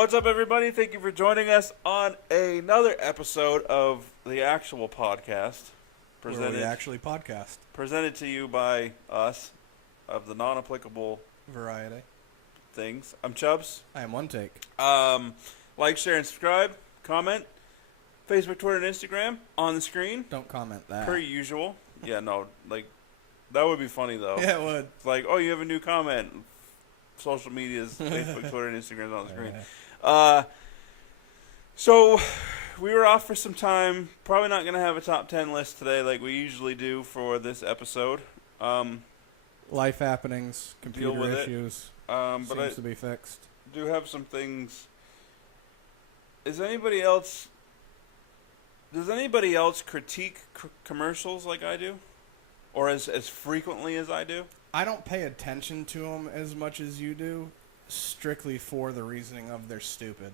What's up, everybody? Thank you for joining us on another episode of the actual podcast. Where we actually podcast. Presented to you by us of the non-applicable Variety. things. I'm Chubbs. I am One Take. Like, share, and subscribe. Comment. Facebook, Twitter, and Instagram on the screen. Don't comment that. Per usual. Yeah, no, like, that would be funny, though. Yeah, it would. It's like, oh, you have a new comment. Social medias, Facebook, Twitter, and Instagram on the screen. So, we were off for some time. Probably not going to have a top 10 list today like we usually do for this episode. Life happenings, computer issues, but I to be fixed. Do have some things. Does anybody else critique commercials like I do? Or as frequently as I do? I don't pay attention to them as much as you do, strictly for the reasoning of they're stupid.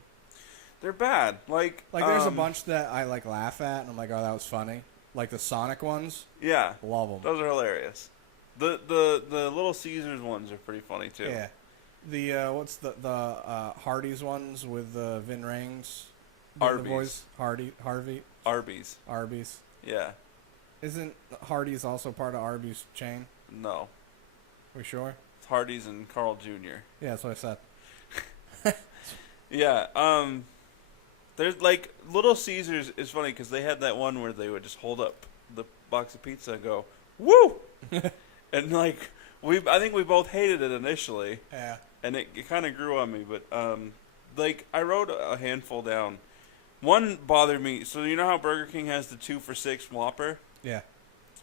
They're bad. Like there's a bunch that I laugh at, and I'm like, oh, that was funny. Like the Sonic ones. Yeah. Love them. Those are hilarious. The Little Caesars ones are pretty funny, too. Yeah. The, what's the Hardee's ones with Vin Rhames? Arby's. Harvey? Arby's. Yeah. Isn't Hardee's also part of Arby's chain? No. We sure? It's Hardee's and Carl Jr. Yeah, that's what I said. Yeah, there's like Little Caesars is funny because they had that one where they would just hold up the box of pizza and go, "Woo!" and like I think we both hated it initially. Yeah. And it kind of grew on me, but like I wrote a handful down. One bothered me. So you know how Burger King has the 2 for $6 Whopper? Yeah.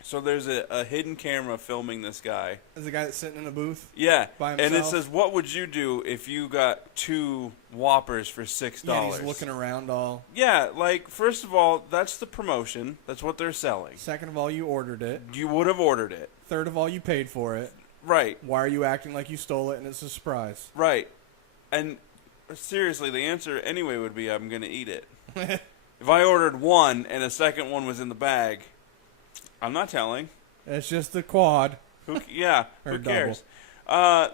So there's a hidden camera filming this guy. There's a guy that's sitting in a booth? Yeah. By himself? And it says, what would you do if you got 2 Whoppers for $6? Yeah, he's looking around all... Yeah, like, first of all, that's the promotion. That's what they're selling. Second of all, you ordered it. You would have ordered it. Third of all, you paid for it. Right. Why are you acting like you stole it and it's a surprise? Right. And seriously, the answer anyway would be, I'm going to eat it. If I ordered one and a second one was in the bag... I'm not telling. It's just the quad. Who Or cares? I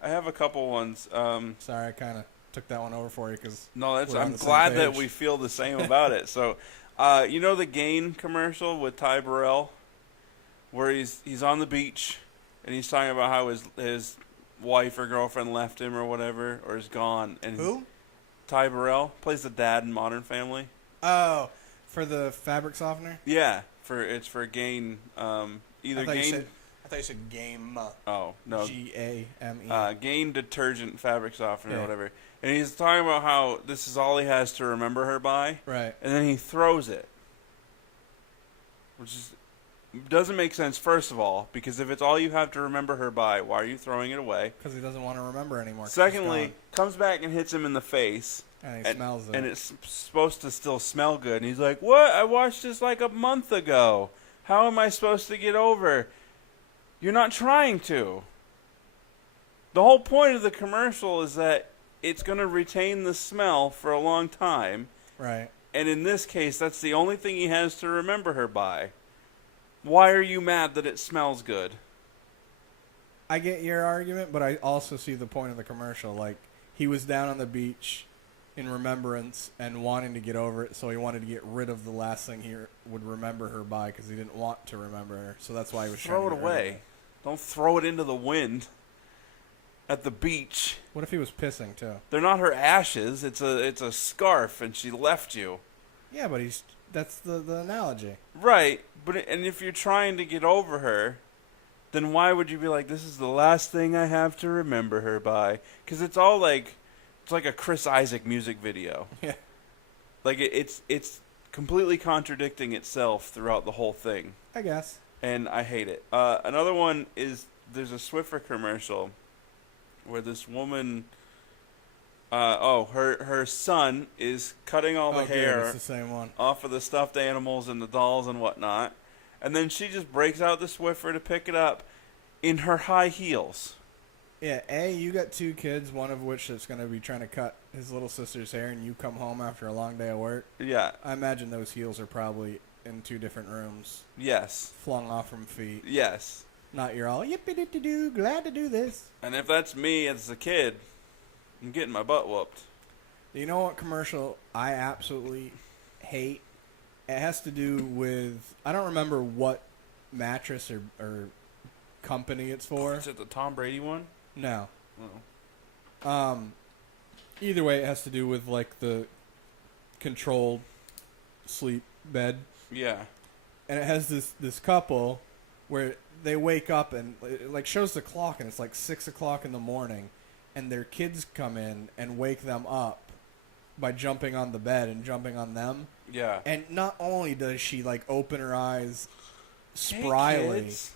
have a couple ones. Sorry, I kind of took that one over for you because. No, I'm glad that we feel the same about it. So, you know the Gain commercial with Ty Burrell, where he's on the beach and he's talking about how his wife or girlfriend left him or whatever or is gone. And who? Ty Burrell plays the dad in Modern Family. Oh, for the fabric softener. Yeah. It's for Gain, either Gain... I thought you said Game. Oh, no. G-A-M-E. Gain detergent fabric softener or whatever. And he's talking about how this is all he has to remember her by. Right. And then he throws it. Which doesn't make sense, first of all, because if it's all you have to remember her by, why are you throwing it away? Because he doesn't want to remember anymore. Secondly, comes back and hits him in the face. And he smells it. And it's supposed to still smell good. And he's like, what? I watched this like a month ago. How am I supposed to get over? You're not trying to. The whole point of the commercial is that it's going to retain the smell for a long time. Right. And in this case, that's the only thing he has to remember her by. Why are you mad that it smells good? I get your argument, but I also see the point of the commercial. Like, he was down on the beach in remembrance and wanting to get over it, so he wanted to get rid of the last thing he would remember her by because he didn't want to remember her. So that's why he was trying to get rid of it. Don't throw it into the wind at the beach. What if he was pissing too? They're not her ashes. It's a scarf, and she left you. Yeah, but that's the analogy. Right, and if you're trying to get over her, then why would you be like, this is the last thing I have to remember her by? Because it's all like... It's like a Chris Isaac music video. Yeah. Like, it's completely contradicting itself throughout the whole thing. I guess. And I hate it. Another one is, there's a Swiffer commercial where this woman, her son is cutting all the hair it's the same one. off of the stuffed animals and the dolls and whatnot. And then she just breaks out the Swiffer to pick it up in her high heels. Yeah, you got 2 kids, one of which is going to be trying to cut his little sister's hair, and you come home after a long day of work. Yeah. I imagine those heels are probably in 2 different rooms. Yes. Flung off from feet. Yes. Not you're all, yippee-doo-doo, glad to do this. And if that's me as a kid, I'm getting my butt whooped. You know what commercial I absolutely hate? It has to do with, I don't remember what mattress or company it's for. Is it the Tom Brady one? No. Oh. Either way, it has to do with like the controlled sleep bed. Yeah. And it has this couple where they wake up and it like shows the clock and it's like 6 o'clock in the morning, and their kids come in and wake them up by jumping on the bed and jumping on them. Yeah. And not only does she like open her eyes Hey, spryly, kids.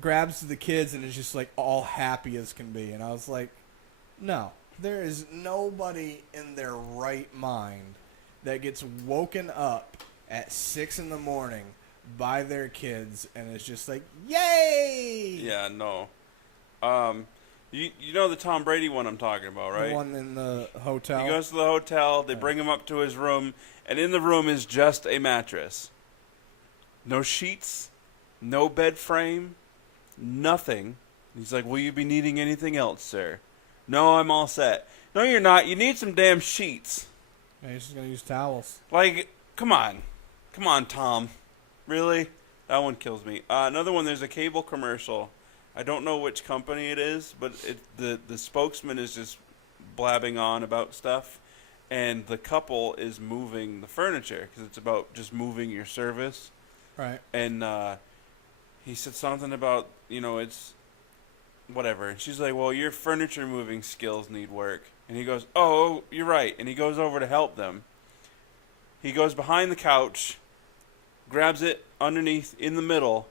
grabs the kids and is just like all happy as can be. And I was like, no, there is nobody in their right mind that gets woken up at 6 in the morning by their kids and is just like, yay! Yeah, no. You know the Tom Brady one I'm talking about, right? The one in the hotel. He goes to the hotel, they bring him up to his room, and in the room is just a mattress. No sheets, no bed frame, nothing. He's like, will you be needing anything else, sir? No, I'm all set. No, you're not. You need some damn sheets. Yeah, he's just going to use towels. Like, come on. Come on, Tom. Really? That one kills me. Another one, there's a cable commercial. I don't know which company it is, but the spokesman is just blabbing on about stuff, and the couple is moving the furniture because it's about just moving your service. Right. And he said something about, it's whatever. And she's like, well, your furniture moving skills need work. And he goes, oh, you're right. And he goes over to help them. He goes behind the couch, grabs it underneath in the middle,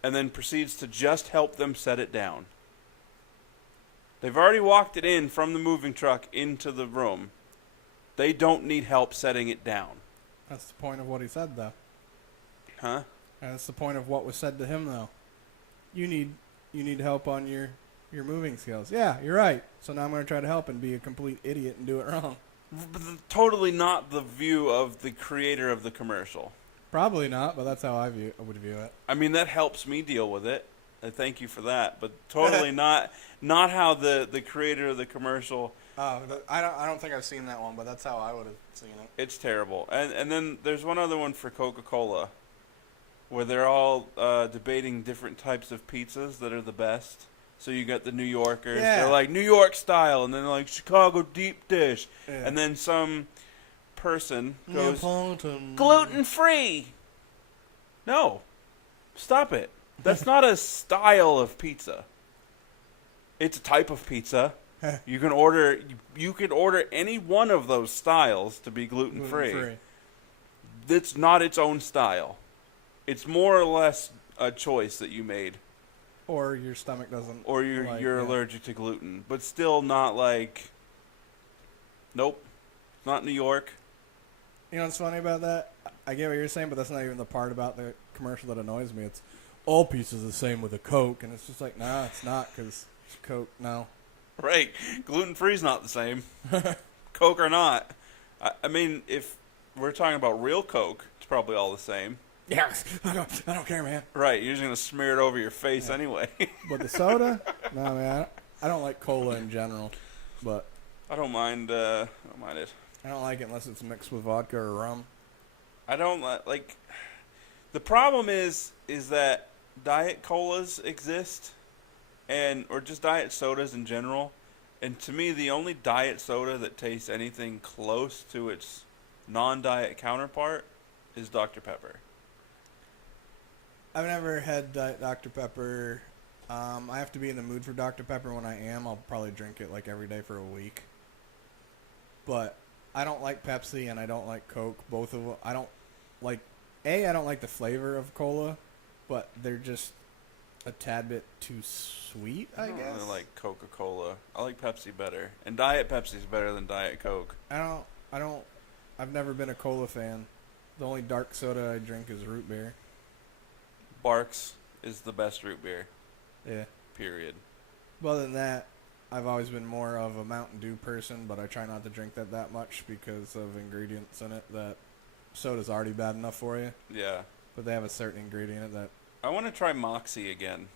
and then proceeds to just help them set it down. They've already walked it in from the moving truck into the room. They don't need help setting it down. That's the point of what he said, though. Huh? And that's the point of what was said to him, though. You need help on your moving skills. Yeah, you're right. So now I'm going to try to help and be a complete idiot and do it wrong. Totally not the view of the creator of the commercial. Probably not, but that's how I would view it. I mean, that helps me deal with it. I thank you for that, but totally not how the creator of the commercial. I don't think I've seen that one, but that's how I would have seen it. It's terrible. And then there's one other one for Coca-Cola, where they're all debating different types of pizzas that are the best. So you got the New Yorkers. Yeah. They're like New York style, and then they're like Chicago deep dish, Yeah. and then some person goes Neapolitan. gluten-free. No, stop it. That's not a style of pizza. It's a type of pizza. You can order any one of those styles to be gluten-free. It's not its own style. It's more or less a choice that you made. Or your stomach doesn't. Or you're allergic to gluten. But still not like, nope, not New York. You know what's funny about that? I get what you're saying, but that's not even the part about the commercial that annoys me. It's all pizza's the same with a Coke, and it's just like, nah, it's not, because Coke, no. Right. Gluten-free's not the same. Coke or not. I mean, if we're talking about real Coke, it's probably all the same. Yes, I don't care, man. Right, you're just going to smear it over your face anyway. But the soda? No, man, I don't like cola in general, but I don't mind it. I don't like it unless it's mixed with vodka or rum. I don't like. The problem is that diet colas exist, or just diet sodas in general. And to me, the only diet soda that tastes anything close to its non-diet counterpart is Dr. Pepper. I've never had Dr. Pepper. I have to be in the mood for Dr. Pepper. When I am, I'll probably drink it like every day for a week. But I don't like Pepsi and I don't like Coke. Both of them. I don't like. I don't like the flavor of cola, but they're just a tad bit too sweet, I guess. I really like Coca-Cola. I like Pepsi better, and Diet Pepsi's better than Diet Coke. I've never been a cola fan. The only dark soda I drink is root beer. Barks is the best root beer. Yeah. Period. But other than that, I've always been more of a Mountain Dew person, but I try not to drink that much because of ingredients in it that soda's already bad enough for you. Yeah. But they have a certain ingredient in it that... I want to try Moxie again.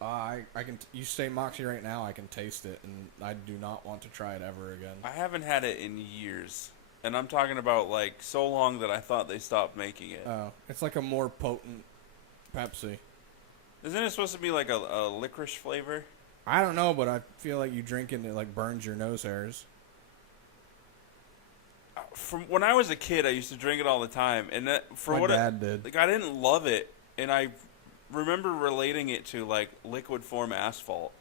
I can. You say Moxie right now, I can taste it, and I do not want to try it ever again. I haven't had it in years. And I'm talking about, like, so long that I thought they stopped making it. Oh, it's like a more potent Pepsi. Isn't it supposed to be like a licorice flavor? I don't know, but I feel like you drinking it like burns your nose hairs. From when I was a kid, I used to drink it all the time, and that for My what dad did. like I didn't love it, and I remember relating it to like liquid form asphalt.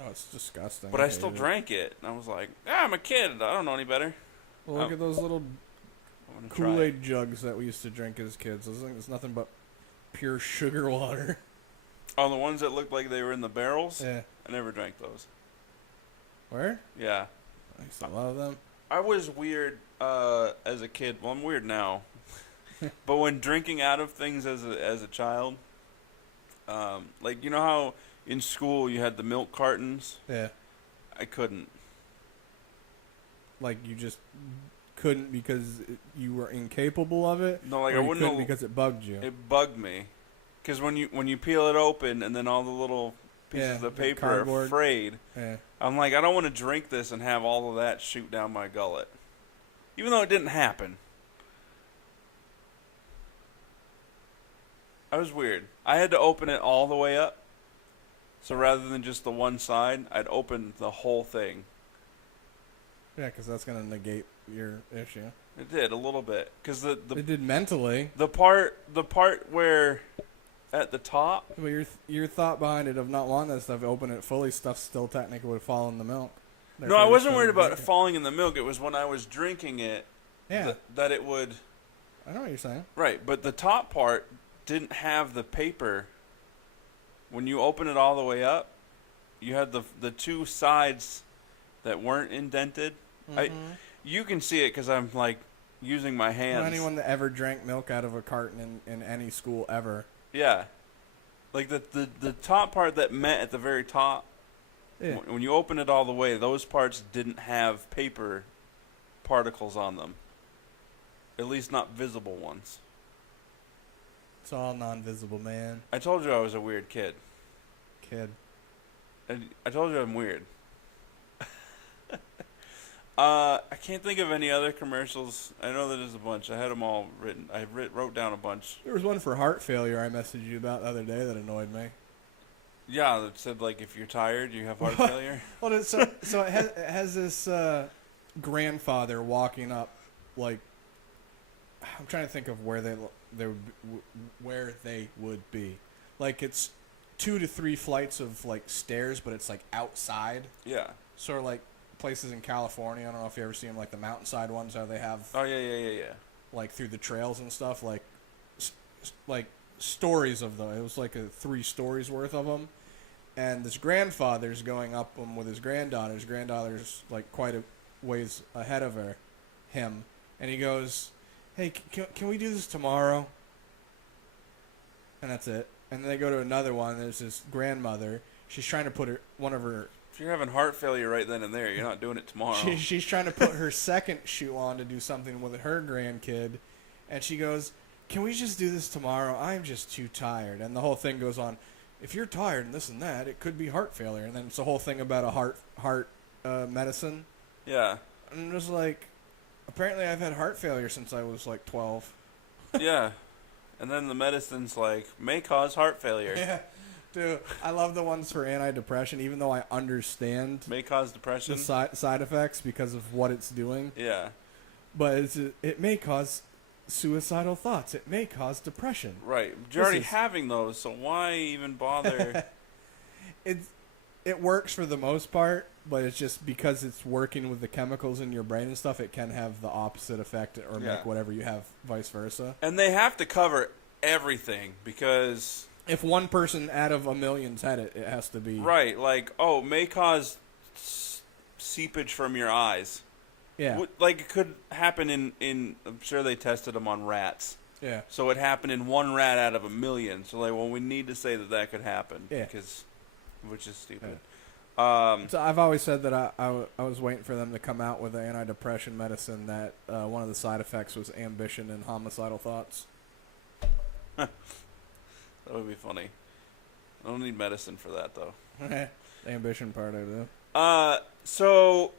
Oh, it's disgusting. But I hate still it. drank it, and I was like, I'm a kid. I don't know any better. Well, look at those little I'm gonna try it. Kool-Aid jugs that we used to drink as kids. Those things, it's nothing but pure sugar water. Oh, the ones that looked like they were in the barrels? Yeah. I never drank those. Where? Yeah. I used to love them. I was weird as a kid. Well, I'm weird now. But when drinking out of things as a child, like, you know how in school you had the milk cartons? Yeah. I couldn't. Like you just couldn't because you were incapable of it. No, like or I you wouldn't couldn't know. because it bugged you. It bugged me. Because when you peel it open and then all the little pieces of the paper are cardboard. frayed, Yeah. I'm like, I don't want to drink this and have all of that shoot down my gullet. Even though it didn't happen. I was weird. I had to open it all the way up. So rather than just the one side, I'd open the whole thing. Yeah, because that's gonna negate your issue. It did a little bit. Because It did mentally. the part where at the top, But your thought behind it of not wanting that stuff, open it fully, stuff still technically would fall in the milk. no, Therefore, I you wasn't still worried about it drink falling in the milk. It was when I was drinking it Yeah, that it would. I know what you're saying. Right, but the top part didn't have the paper. When you open it all the way up, you had the two sides that weren't indented. You can see it because I'm like using my hands. For anyone that ever drank milk out of a carton in any school ever. Yeah, like the top part that met at the very top. Yeah. When you open it all the way, those parts didn't have paper particles on them. At least not visible ones. It's all non-visible, man. I told you I was a weird kid. Kid. I told you I'm weird. I can't think of any other commercials. I know that there's a bunch. I had them all written. I wrote down a bunch. There was one for heart failure I messaged you about the other day that annoyed me. Yeah, that said like if you're tired, you have heart failure. Well, so it has this grandfather walking up, like I'm trying to think of where where they would be. Like it's 2 to 3 flights of like stairs, but it's like outside. Yeah. Sort of like places in California. I don't know if you ever see them, like the mountainside ones, how they have Oh yeah. like through the trails and stuff, like stories of them. It was like 3 stories worth of them. And this grandfather's going up them with his granddaughter. His granddaughter's like quite a ways ahead of him. And he goes, hey, can we do this tomorrow? And that's it. And then they go to another one. There's this grandmother. She's trying to put one of her... If you're having heart failure right then and there, you're not doing it tomorrow. She's trying to put her second shoe on to do something with her grandkid. And she goes, can we just do this tomorrow? I'm just too tired. And the whole thing goes on. If you're tired and this and that, it could be heart failure. And then it's a whole thing about a heart medicine. Yeah. And I'm just like, apparently I've had heart failure since I was like 12. Yeah. And then the medicine's like, may cause heart failure. Yeah. Dude, I love the ones for antidepressant, even though I understand May cause depression. the side effects because of what it's doing. Yeah. But it may cause suicidal thoughts. It may cause depression. Right. You're already having those, so why even bother? It works for the most part, but it's just because it's working with the chemicals in your brain and stuff, it can have the opposite effect or make whatever you have vice versa. And they have to cover everything because... If one person out of a million's had it, it has to be... Right, like, may cause seepage from your eyes. Yeah. Like, it could happen in... I'm sure they tested them on rats. Yeah. So it happened in one rat out of a million. So, like, well, we need to say that could happen. Yeah. Which is stupid. Yeah. So I've always said that I was waiting for them to come out with an antidepressant medicine that one of the side effects was ambition and homicidal thoughts. That would be funny. I don't need medicine for that, though. The ambition part I do. So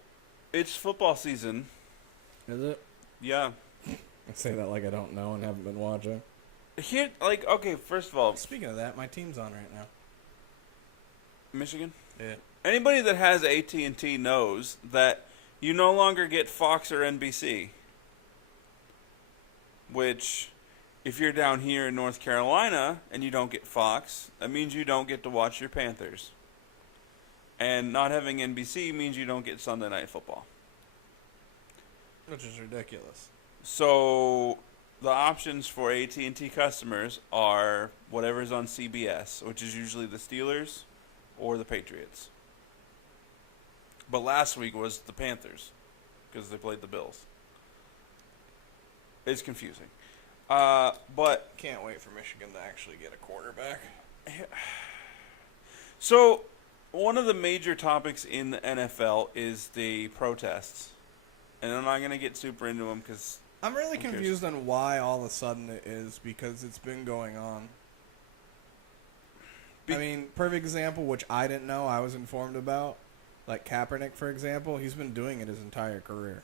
it's football season. Is it? Yeah. I say that like I don't know and haven't been watching. Here, like, okay, first of all, Speaking of that, my team's on right now. Michigan. Yeah. Anybody that has AT&T knows that you no longer get Fox or NBC. Which, if you're down here in North Carolina and you don't get Fox, that means you don't get to watch your Panthers. And not having NBC means you don't get Sunday Night Football. Which is ridiculous. So the options for AT&T customers are whatever's on CBS, which is usually the Steelers or the Patriots. But last week was the Panthers because they played the Bills. It's confusing. But Can't wait for Michigan to actually get a quarterback. So one of the major topics in the NFL is the protests. And I'm not going to get super into them because I'm really confused on why all of a sudden it is, because it's been going on. I mean, perfect example, which I didn't know, I was informed about, like Kaepernick, for example, he's been doing it his entire career.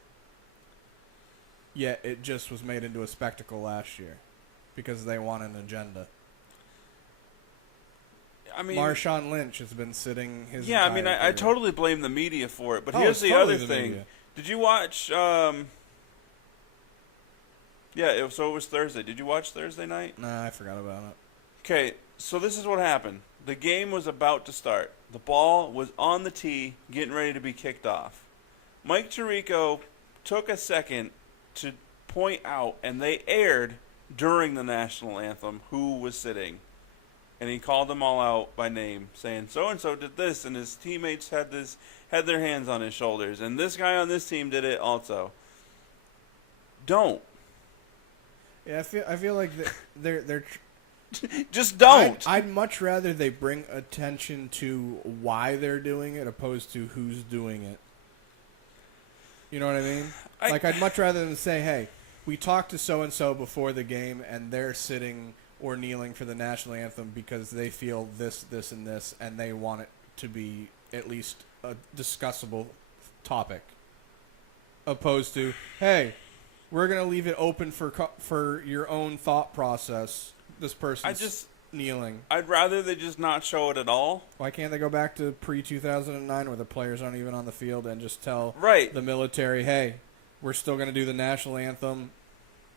Yet it just was made into a spectacle last year because they want an agenda. I mean, Marshawn Lynch has been sitting his yeah, I entire mean, I career. totally blame the media for it. But Oh, here's it's the totally other the thing. media. Did you watch? Yeah, so it was Thursday. Did you watch Thursday night? Nah, I forgot about it. Okay, so this is what happened. The game was about to start. The ball was on the tee, getting ready to be kicked off. Mike Tirico took a second to point out, and they aired during the national anthem who was sitting. And he called them all out by name, saying so-and-so did this, and his teammates had their hands on his shoulders, and this guy on this team did it also. Don't. Yeah, I feel like they're Just don't. I'd much rather they bring attention to why they're doing it opposed to who's doing it. You know what I mean? I'd much rather them say, hey, we talked to so-and-so before the game, and they're sitting or kneeling for the national anthem because they feel this, this, and this, and they want it to be at least a discussable topic. Opposed to, hey, we're going to leave it open for your own thought process. This person's kneeling. I'd rather they just not show it at all. Why can't they go back to pre-2009 where the players aren't even on the field and just tell Right. the military, hey, we're still going to do the national anthem.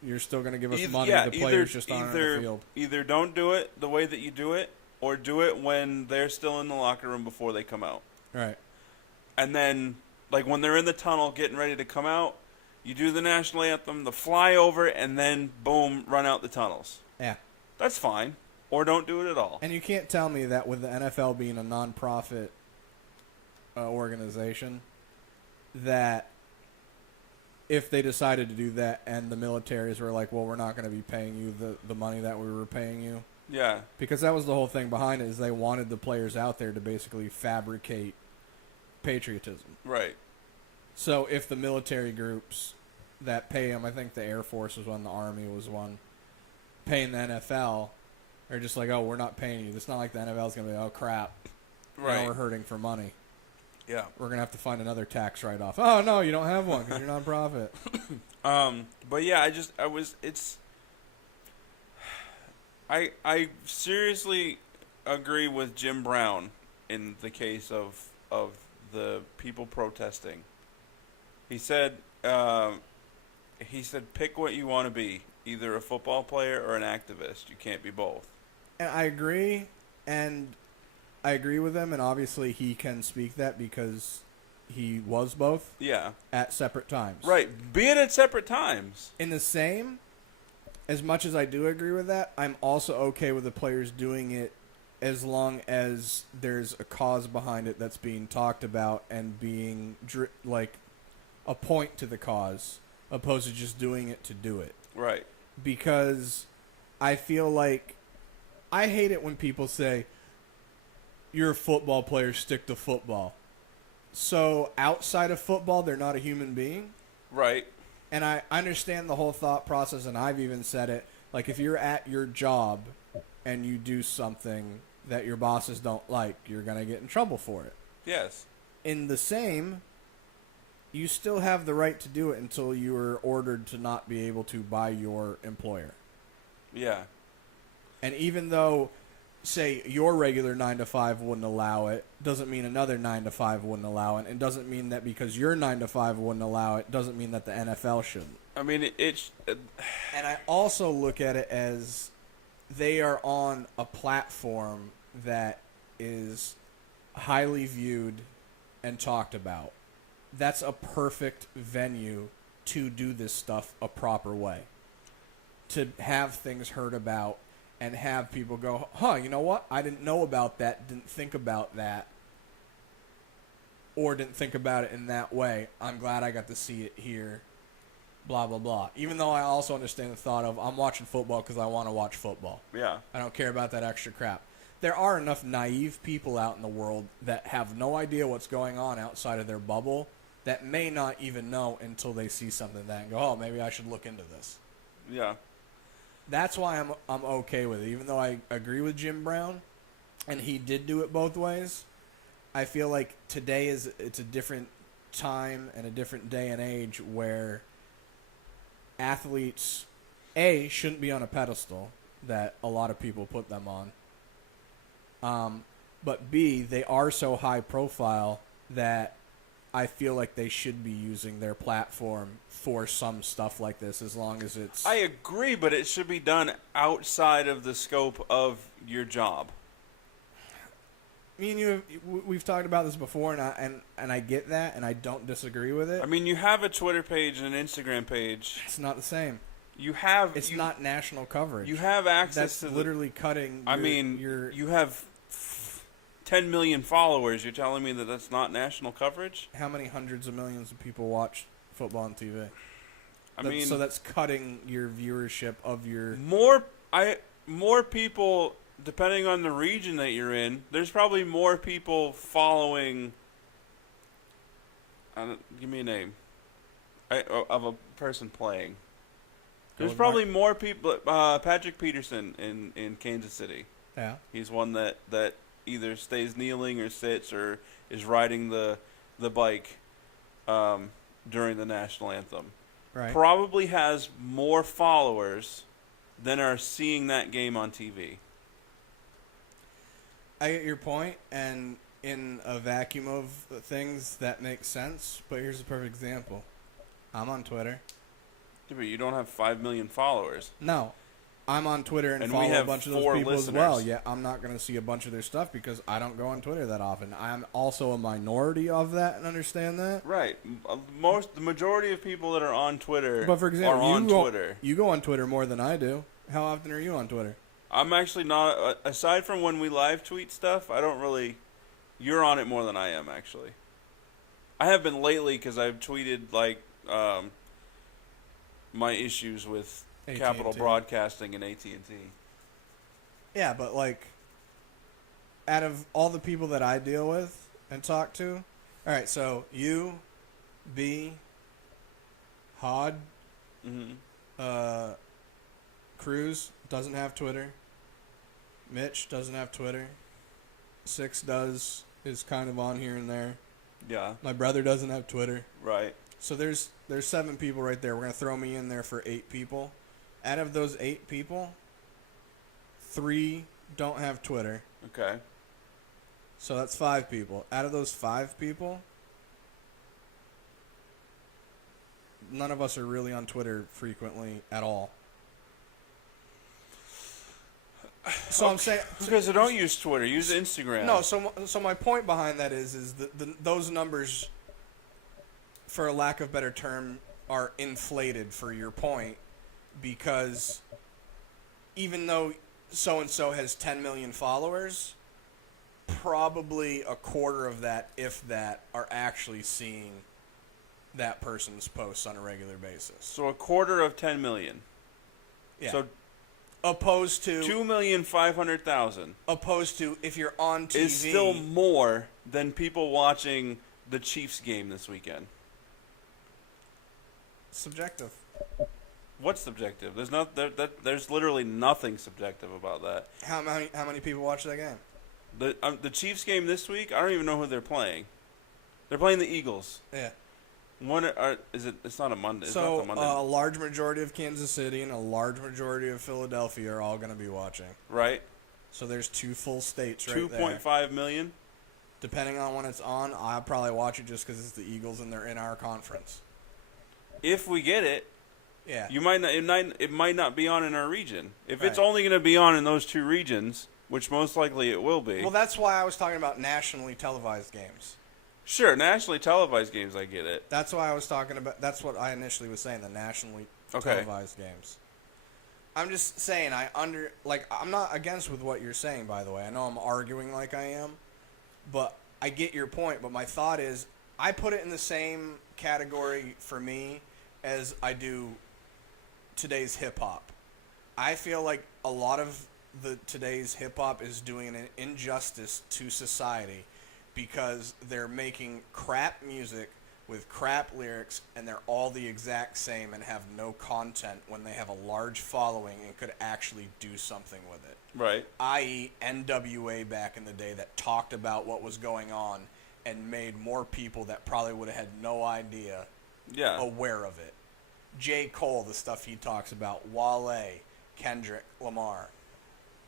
You're still going to give us money. The players just aren't on the field. Either don't do it the way that you do it, or do it when they're still in the locker room before they come out. Right. And then, like, when they're in the tunnel getting ready to come out, you do the national anthem, the flyover, and then, boom, run out the tunnels. Yeah. That's fine. Or don't do it at all. And you can't tell me that with the NFL being a non-profit organization, that if they decided to do that and the militaries were like, well, we're not going to be paying you the money that we were paying you. Yeah. Because that was the whole thing behind it, is they wanted the players out there to basically fabricate patriotism. Right. So if the military groups that pay them, I think the Air Force was one, the Army was one, paying the NFL, are just like, oh, we're not paying you. It's not like the NFL's going to be, oh, crap. Right. Now we're hurting for money. Yeah. We're going to have to find another tax write-off. Oh, no, you don't have one because you're non-profit. But yeah, I seriously agree with Jim Brown in the case of the people protesting. He said pick what you want to be, either a football player or an activist. You can't be both. And I agree with him, and obviously he can speak that because he was both. Yeah. At separate times. Right. Be it at separate times. In the same, as much as I do agree with that, I'm also okay with the players doing it as long as there's a cause behind it that's being talked about and being like a point to the cause, opposed to just doing it to do it. Right. Because I feel like I hate it when people say, you're a football player, stick to football. So outside of football, they're not a human being. Right. And I understand the whole thought process, and I've even said it. Like, if you're at your job and you do something that your bosses don't like, you're going to get in trouble for it. Yes. In the same, you still have the right to do it until you are ordered to not be able to by your employer. Yeah. And even though, say, your regular 9 to 5 wouldn't allow it, doesn't mean another 9 to 5 wouldn't allow it. And doesn't mean that because your 9 to 5 wouldn't allow it, doesn't mean that the NFL shouldn't. I mean, it's... And I also look at it as they are on a platform that is highly viewed and talked about. That's a perfect venue to do this stuff a proper way. To have things heard about and have people go, you know what? I didn't know about that, didn't think about that, or didn't think about it in that way. I'm glad I got to see it here, blah, blah, blah. Even though I also understand the thought of, I'm watching football because I want to watch football. Yeah. I don't care about that extra crap. There are enough naive people out in the world that have no idea what's going on outside of their bubble that may not even know until they see something that and go, maybe I should look into this. Yeah. That's why I'm okay with it. Even though I agree with Jim Brown, and he did do it both ways, I feel like today it's a different time and a different day and age where athletes, A, shouldn't be on a pedestal that a lot of people put them on. But B, they are so high profile that I feel like they should be using their platform for some stuff like this, as long as it's... I agree, but it should be done outside of the scope of your job. Me and you, we've talked about this before, and I get that, and I don't disagree with it. I mean, you have a Twitter page and an Instagram page. It's not the same. It's not national coverage. You have access That's to literally cutting. You have 10 million followers. You're telling me that that's not national coverage? How many hundreds of millions of people watch football on TV? So that's cutting your viewership of your... More people, depending on the region that you're in, there's probably more people following... give me a name. Of a person playing. There's probably more people... Patrick Peterson in Kansas City. Yeah. He's one that either stays kneeling or sits or is riding the bike during the national anthem. Right. Probably has more followers than are seeing that game on TV. I get your point, and in a vacuum of things, that makes sense. But here's a perfect example. I'm on Twitter. Yeah, but you don't have 5 million followers. No. I'm on Twitter and we follow a have bunch of those 4 people listeners. as well. Yeah, I'm not going to see a bunch of their stuff because I don't go on Twitter that often. I'm also a minority of that and understand that. Right. The majority of people that are on Twitter But for example, are on Twitter. You go on Twitter more than I do. How often are you on Twitter? I'm actually not. Aside from when we live tweet stuff, I don't really. You're on it more than I am, actually. I have been lately because I've tweeted my issues with AT&T. Capital Broadcasting and AT&T. Yeah, but out of all the people that I deal with and talk to, all right, so you, B, Hod, Cruz doesn't have Twitter. Mitch doesn't have Twitter. Six is kind of on here and there. Yeah. My brother doesn't have Twitter. Right. So there's 7 people right there. We're going to throw me in there for 8 people. Out of those 8 people, 3 don't have Twitter. Okay. So that's 5 people. Out of those 5 people, none of us are really on Twitter frequently at all. So I'm saying... Because I don't use Twitter. Use Instagram. No, so my point behind that is those numbers, for a lack of better term, are inflated for your point, because even though so-and-so has 10 million followers, probably a quarter of that, if that, are actually seeing that person's posts on a regular basis. So a quarter of 10 million. Yeah. So opposed to 2,500,000. Opposed to if you're on TV is still more than people watching the Chiefs game this weekend. Subjective. What's subjective? There's literally nothing subjective about that. How many people watch that game? The Chiefs game this week, I don't even know who they're playing. They're playing the Eagles. Yeah. Is it? It's not a Monday. It's not So the Monday. a large majority of Kansas City and a large majority of Philadelphia are all going to be watching. Right. So there's 2 full states right there. 2.5 million. Depending on when it's on, I'll probably watch it just because it's the Eagles and they're in our conference. If we get it, Yeah. you might not. It might not be on in our region. If it's Right. only going to be on in those 2 regions, which most likely it will be. Well, that's why I was talking about nationally televised games. Sure, nationally televised games, I get it. That's why I was talking about. That's what I initially was saying. The nationally Okay. televised games. I'm just saying. I'm not against with what you're saying. By the way, I know I'm arguing like I am, but I get your point. But my thought is, I put it in the same category for me as I do today's hip hop. I feel like a lot of today's hip hop is doing an injustice to society because they're making crap music with crap lyrics and they're all the exact same and have no content when they have a large following and could actually do something with it. Right. I.e. NWA back in the day that talked about what was going on and made more people that probably would have had no idea Yeah. aware of it. J. Cole, the stuff he talks about, Wale, Kendrick Lamar,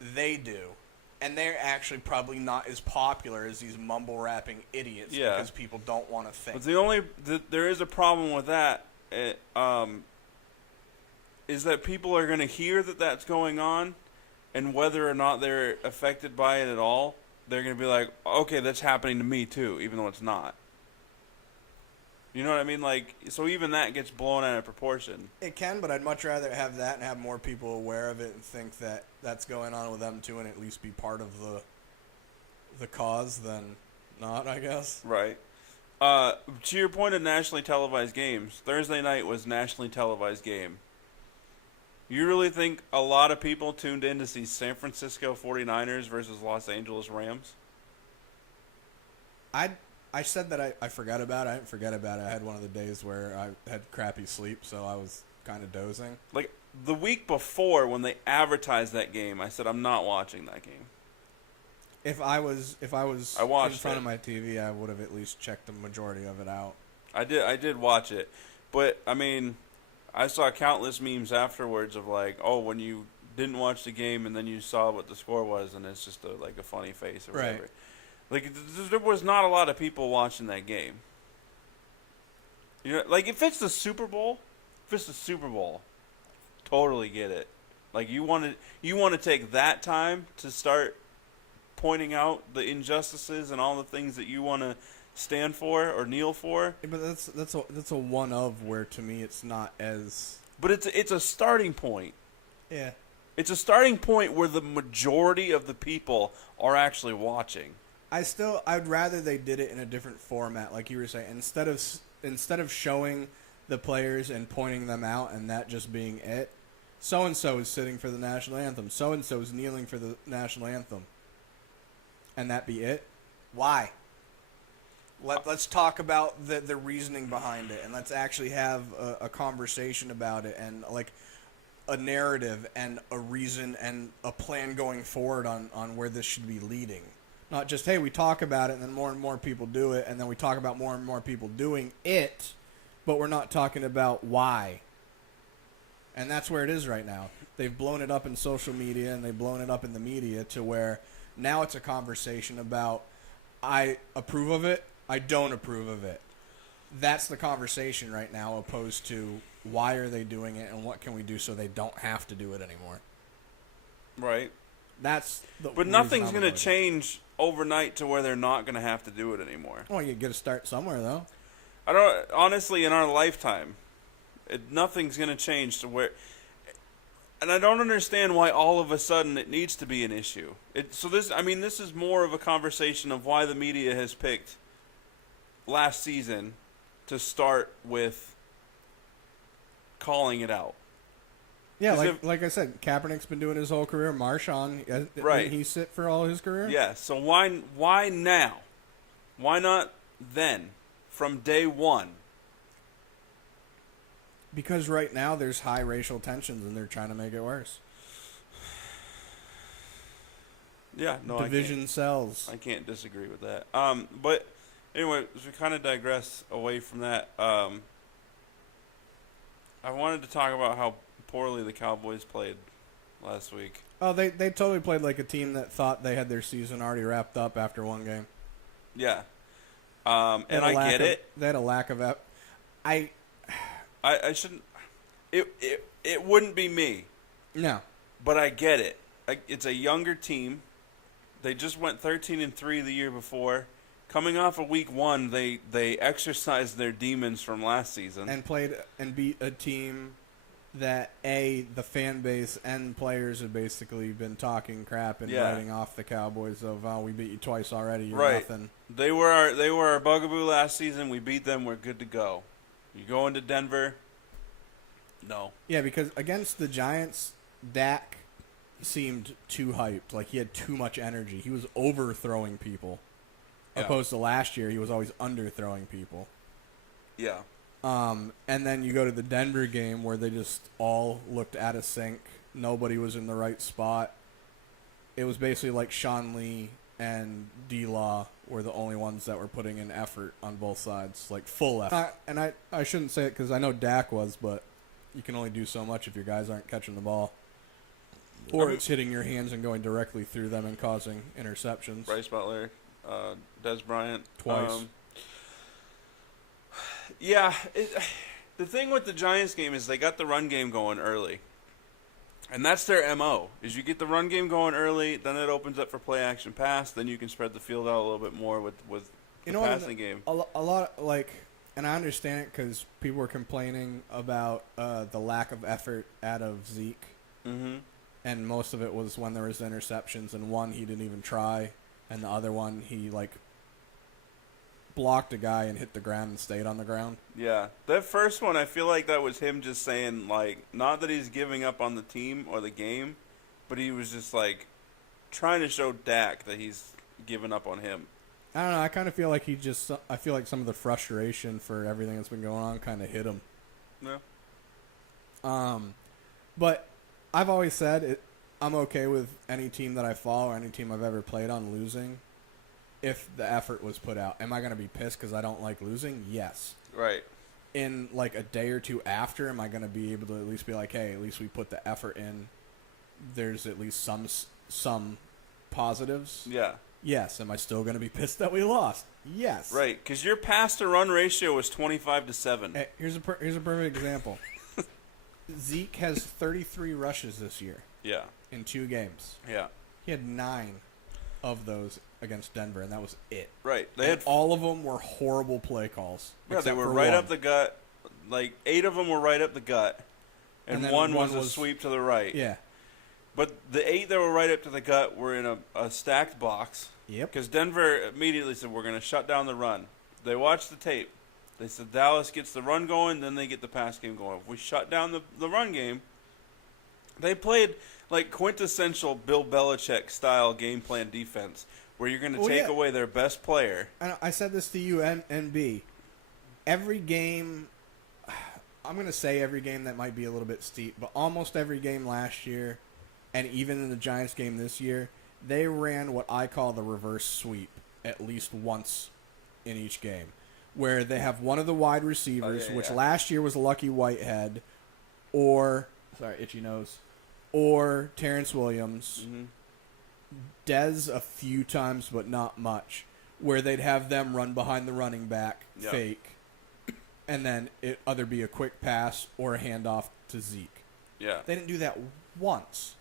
they do. And they're actually probably not as popular as these mumble rapping idiots Yeah. because people don't want to think. But there is a problem with that. Is that people are going to hear that that's going on, and whether or not they're affected by it at all, they're going to be like, okay, that's happening to me too, even though it's not. You know what I mean? Like, so even that gets blown out of proportion. It can, but I'd much rather have that and have more people aware of it and think that that's going on with them too and at least be part of the cause than not, I guess. Right. To your point of nationally televised games, Thursday night was nationally televised game. You really think a lot of people tuned in to see San Francisco 49ers versus Los Angeles Rams? I said that I forgot about it. I didn't forget about it. I had one of the days where I had crappy sleep, so I was kind of dozing. Like, the week before when they advertised that game, I said, I'm not watching that game. If I was in watched front it. of my TV, I would have at least checked the majority of it out. I did watch it. But, I mean, I saw countless memes afterwards of like, oh, when you didn't watch the game and then you saw what the score was and it's just a funny face or whatever. Right. Like, there was not a lot of people watching that game. You know, like, if it's the Super Bowl, totally get it. Like, you want to take that time to start pointing out the injustices and all the things that you want to stand for or kneel for. Yeah, but that's a one of where to me it's not as. But it's a starting point. Yeah. It's a starting point where the majority of the people are actually watching. I'd rather they did it in a different format, like you were saying, instead of showing the players and pointing them out and that just being it. So and so is sitting for the national anthem. So and so is kneeling for the national anthem. And that be it. Why? Let's talk about the reasoning behind it, and let's actually have a conversation about it, and like a narrative and a reason and a plan going forward on where this should be leading. Not just, hey, we talk about it and then more and more people do it, and then we talk about more and more people doing it, but we're not talking about why. And that's where it is right now. They've blown it up in social media and they've blown it up in the media to where now it's a conversation about I approve of it, I don't approve of it. That's the conversation right now, opposed to why are they doing it and what can we do so they don't have to do it anymore. Right. That's the But nothing's going to change overnight to where they're not going to have to do it anymore. Well, you get to start somewhere, though. I don't honestly in our lifetime, nothing's going to change to where. And I don't understand why all of a sudden it needs to be an issue. This is more of a conversation of why the media has picked last season to start with calling it out. Yeah, like I said, Kaepernick's been doing his whole career. Marshawn, Right. Didn't he sit for all his career? Yeah, so why now? Why not then, from day one? Because right now there's high racial tensions and they're trying to make it worse. Yeah, no, Division sells. I can't disagree with that. But anyway, as we kind of digress away from that, I wanted to talk about how poorly the Cowboys played last week. Oh, they totally played like a team that thought they had their season already wrapped up after one game. Yeah. And I get it. They had a lack of I shouldn't. It wouldn't be me. No. But I get it. It's a younger team. They just went 13-3 the year before. Coming off of week 1, they exercised their demons from last season and played and beat a team that the fan base and players have basically been talking crap and writing off the Cowboys of, oh, we beat you twice already. You're nothing. They were our bugaboo last season. We beat them. We're good to go. You go into Denver. No. Yeah, because against the Giants, Dak seemed too hyped. Like he had too much energy. He was overthrowing people. Yeah. Opposed to last year, he was always underthrowing people. Yeah. And then you go to the Denver game where they just all looked out of sync. Nobody was in the right spot. It was basically like Sean Lee and D-Law were the only ones that were putting in effort on both sides, like full effort. And I shouldn't say it because I know Dak was, but you can only do so much if your guys aren't catching the ball. Or it's hitting your hands and going directly through them and causing interceptions. Bryce Butler, Des Bryant. Twice. The thing with the Giants game is they got the run game going early. And that's their MO, is you get the run game going early, then it opens up for play action pass, then you can spread the field out a little bit more with the passing game. A lot, like, and I understand it because people were complaining about the lack of effort out of Zeke. Mm-hmm. And most of it was when there was the interceptions, and one he didn't even try, and the other one he, like, blocked a guy and hit the ground and stayed on the ground. Yeah. That first one, I feel like that was him just saying, like, not that he's giving up on the team or the game, but he was just, like, trying to show Dak that he's giving up on him. I don't know. I kind of feel like I feel like some of the frustration for everything that's been going on kind of hit him. Yeah. But I've always said I'm okay with any team that I follow, any team I've ever played on losing, if the effort was put out. Am I going to be pissed because I don't like losing? Yes. Right. In like a day or two after, am I going to be able to at least be like, hey, at least we put the effort in. There's at least some positives. Yeah. Yes. Am I still going to be pissed that we lost? Yes. Right, because your pass-to-run ratio was 25-7. Hey, here's a perfect example. Zeke has 33 rushes this year. Yeah. In 2 games. Yeah. He had 9 of those against Denver, and that was it. Right. All of them were horrible play calls. Yeah, they were right up the gut. Like 8 of them were right up the gut, and one was a sweep to the right. Yeah. But the 8 that were right up to the gut were in a stacked box. Yep. Because Denver immediately said, we're going to shut down the run. They watched the tape. They said Dallas gets the run going, then they get the pass game going. If we shut down the run game, they played like quintessential Bill Belichick-style game plan defense, where you're going to take away their best player. I said this to you and B. Every game, I'm going to say every game that might be a little bit steep, but almost every game last year, and even in the Giants game this year, they ran what I call the reverse sweep at least once in each game, where they have one of the wide receivers, which last year was Lucky Whitehead, or Itchy Nose, or Terrence Williams, Dez a few times but not much, where they'd have them run behind the running back, fake, and then it either be a quick pass or a handoff to Zeke. Yeah. They didn't do that once.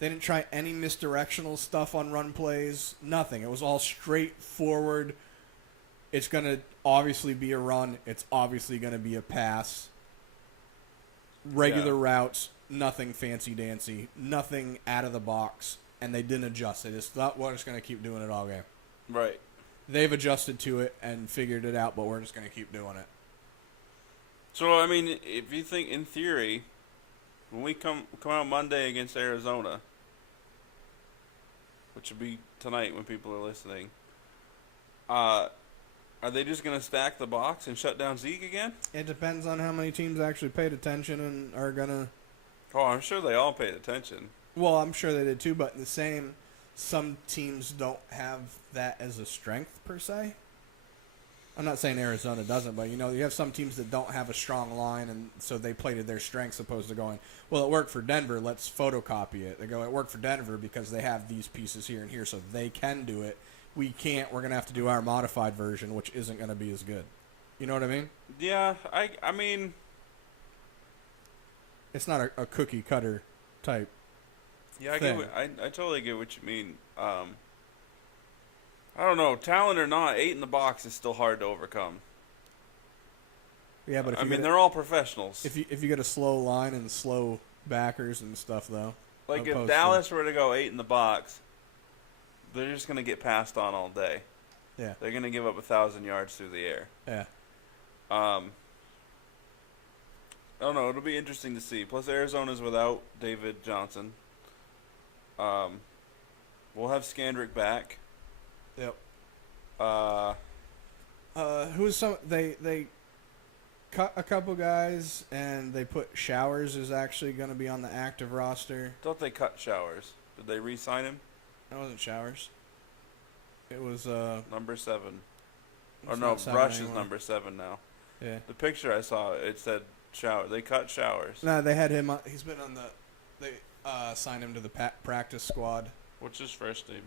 They didn't try any misdirectional stuff on run plays, nothing. It was all straightforward. It's going to obviously be a run. It's obviously going to be a pass. Regular routes, nothing fancy-dancy, nothing out of the box, and they didn't adjust. They just thought, we're just going to keep doing it all game. Right. They've adjusted to it and figured it out, but we're just going to keep doing it. So, I mean, if you think, in theory, when we come out Monday against Arizona, which will be tonight when people are listening, are they just going to stack the box and shut down Zeke again? It depends on how many teams actually paid attention and are going to... Oh, I'm sure they all paid attention. Well, I'm sure they did too, but in the same some teams don't have that as a strength per se. I'm not saying Arizona doesn't, but you have some teams that don't have a strong line, and so they play to their strengths opposed to going, well, it worked for Denver, let's photocopy it. They go, it worked for Denver because they have these pieces here and here, so they can do it. We can't. We're going to have to do our modified version, which isn't going to be as good. You know what I mean? Yeah, I mean, it's not a cookie cutter type. Yeah, thing. I totally get what you mean. I don't know, talent or not, 8 in the box is still hard to overcome. Yeah, but they're all professionals. If you get a slow line and slow backers and stuff, though. Like if Dallas were to go 8 in the box, they're just gonna get passed on all day. Yeah. They're gonna give up 1,000 yards through the air. Yeah. I don't know. It'll be interesting to see. Plus, Arizona's without David Johnson. We'll have Skandrick back. Yep. Who's some? They cut a couple guys, and they put Showers is actually going to be on the active roster. Thought they cut Showers. Did they re-sign him? That wasn't Showers. It was number 7. Oh it's no, not 7 Rush anymore. is number 7 now. Yeah. The picture I saw, it said Shower. They cut Showers. No, they had him. He's been on the. They signed him to the practice squad. What's his first name?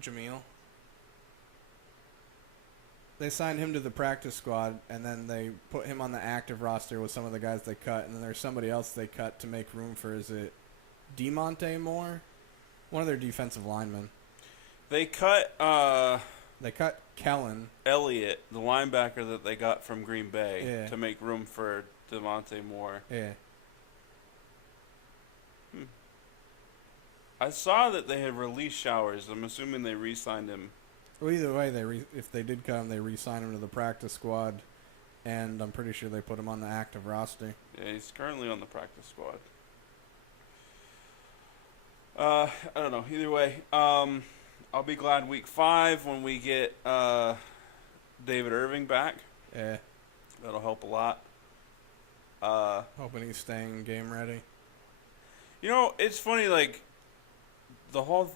Jamil. They signed him to the practice squad, and then they put him on the active roster with some of the guys they cut, and then there's somebody else they cut to make room for, is it DeMonte Moore? One of their defensive linemen. They cut Kellen. Elliott, the linebacker that they got from Green Bay, to make room for DeMonte Moore. Yeah. I saw that they had released Showers. I'm assuming they re-signed him. Well, either way, if they did cut him, they re-signed him to the practice squad, and I'm pretty sure they put him on the active roster. Yeah, he's currently on the practice squad. I don't know. Either way, I'll be glad week 5 when we get David Irving back. Yeah. That'll help a lot. Hoping he's staying game ready. You know, it's funny, like, the whole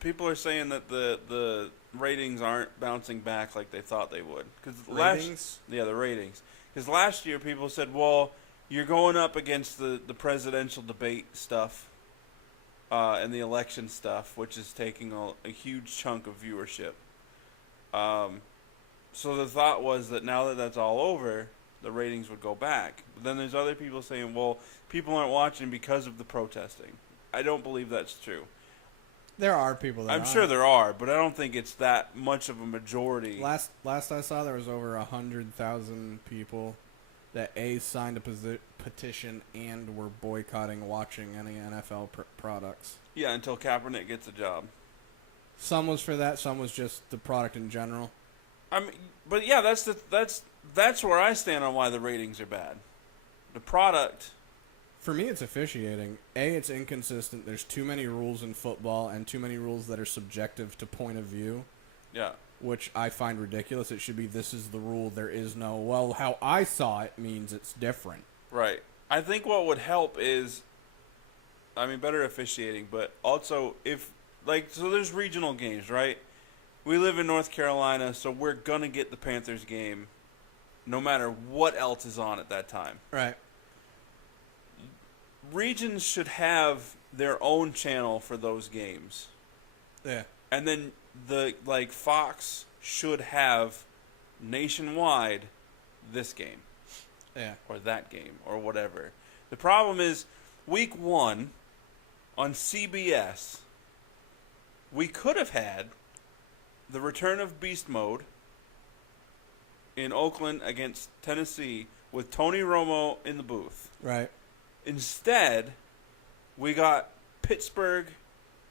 people are saying that the ratings aren't bouncing back like they thought they would. Ratings? The ratings. Because last year people said, well, you're going up against the presidential debate stuff and the election stuff, which is taking a huge chunk of viewership. So the thought was that now that that's all over, the ratings would go back. But then there's other people saying, well, people aren't watching because of the protesting. I don't believe that's true. There are people that I'm sure there are, but I don't think it's that much of a majority. Last I saw, there was over 100,000 people that signed a petition and were boycotting watching any NFL products. Yeah, until Kaepernick gets a job. Some was for that, some was just the product in general. I mean, but yeah, that's where I stand on why the ratings are bad. The product. For me, it's officiating. It's inconsistent. There's too many rules in football and too many rules that are subjective to point of view. Yeah. Which I find ridiculous. It should be, this is the rule. There is no, well, how I saw it means it's different. Right. I think what would help is, better officiating, but also so there's regional games, right? We live in North Carolina, so we're going to get the Panthers game no matter what else is on at that time. Right. Regions should have their own channel for those games. Yeah. And then Fox should have nationwide this game. Yeah. Or that game or whatever. The problem is week 1 on CBS, we could have had the return of Beast Mode in Oakland against Tennessee with Tony Romo in the booth. Right. Instead, we got Pittsburgh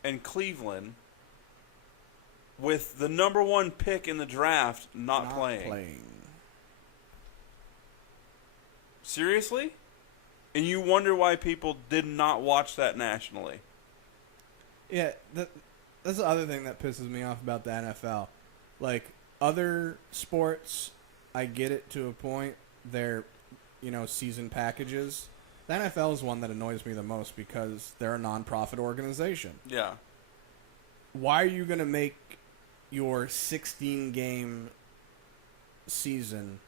and Cleveland with the number 1 pick in the draft not playing. Seriously? And you wonder why people did not watch that nationally. Yeah, that's the other thing that pisses me off about the NFL. Like, other sports, I get it to a point. They're, season packages. The NFL is one that annoys me the most because they're a non-profit organization. Yeah. why are you going to make your 16-game season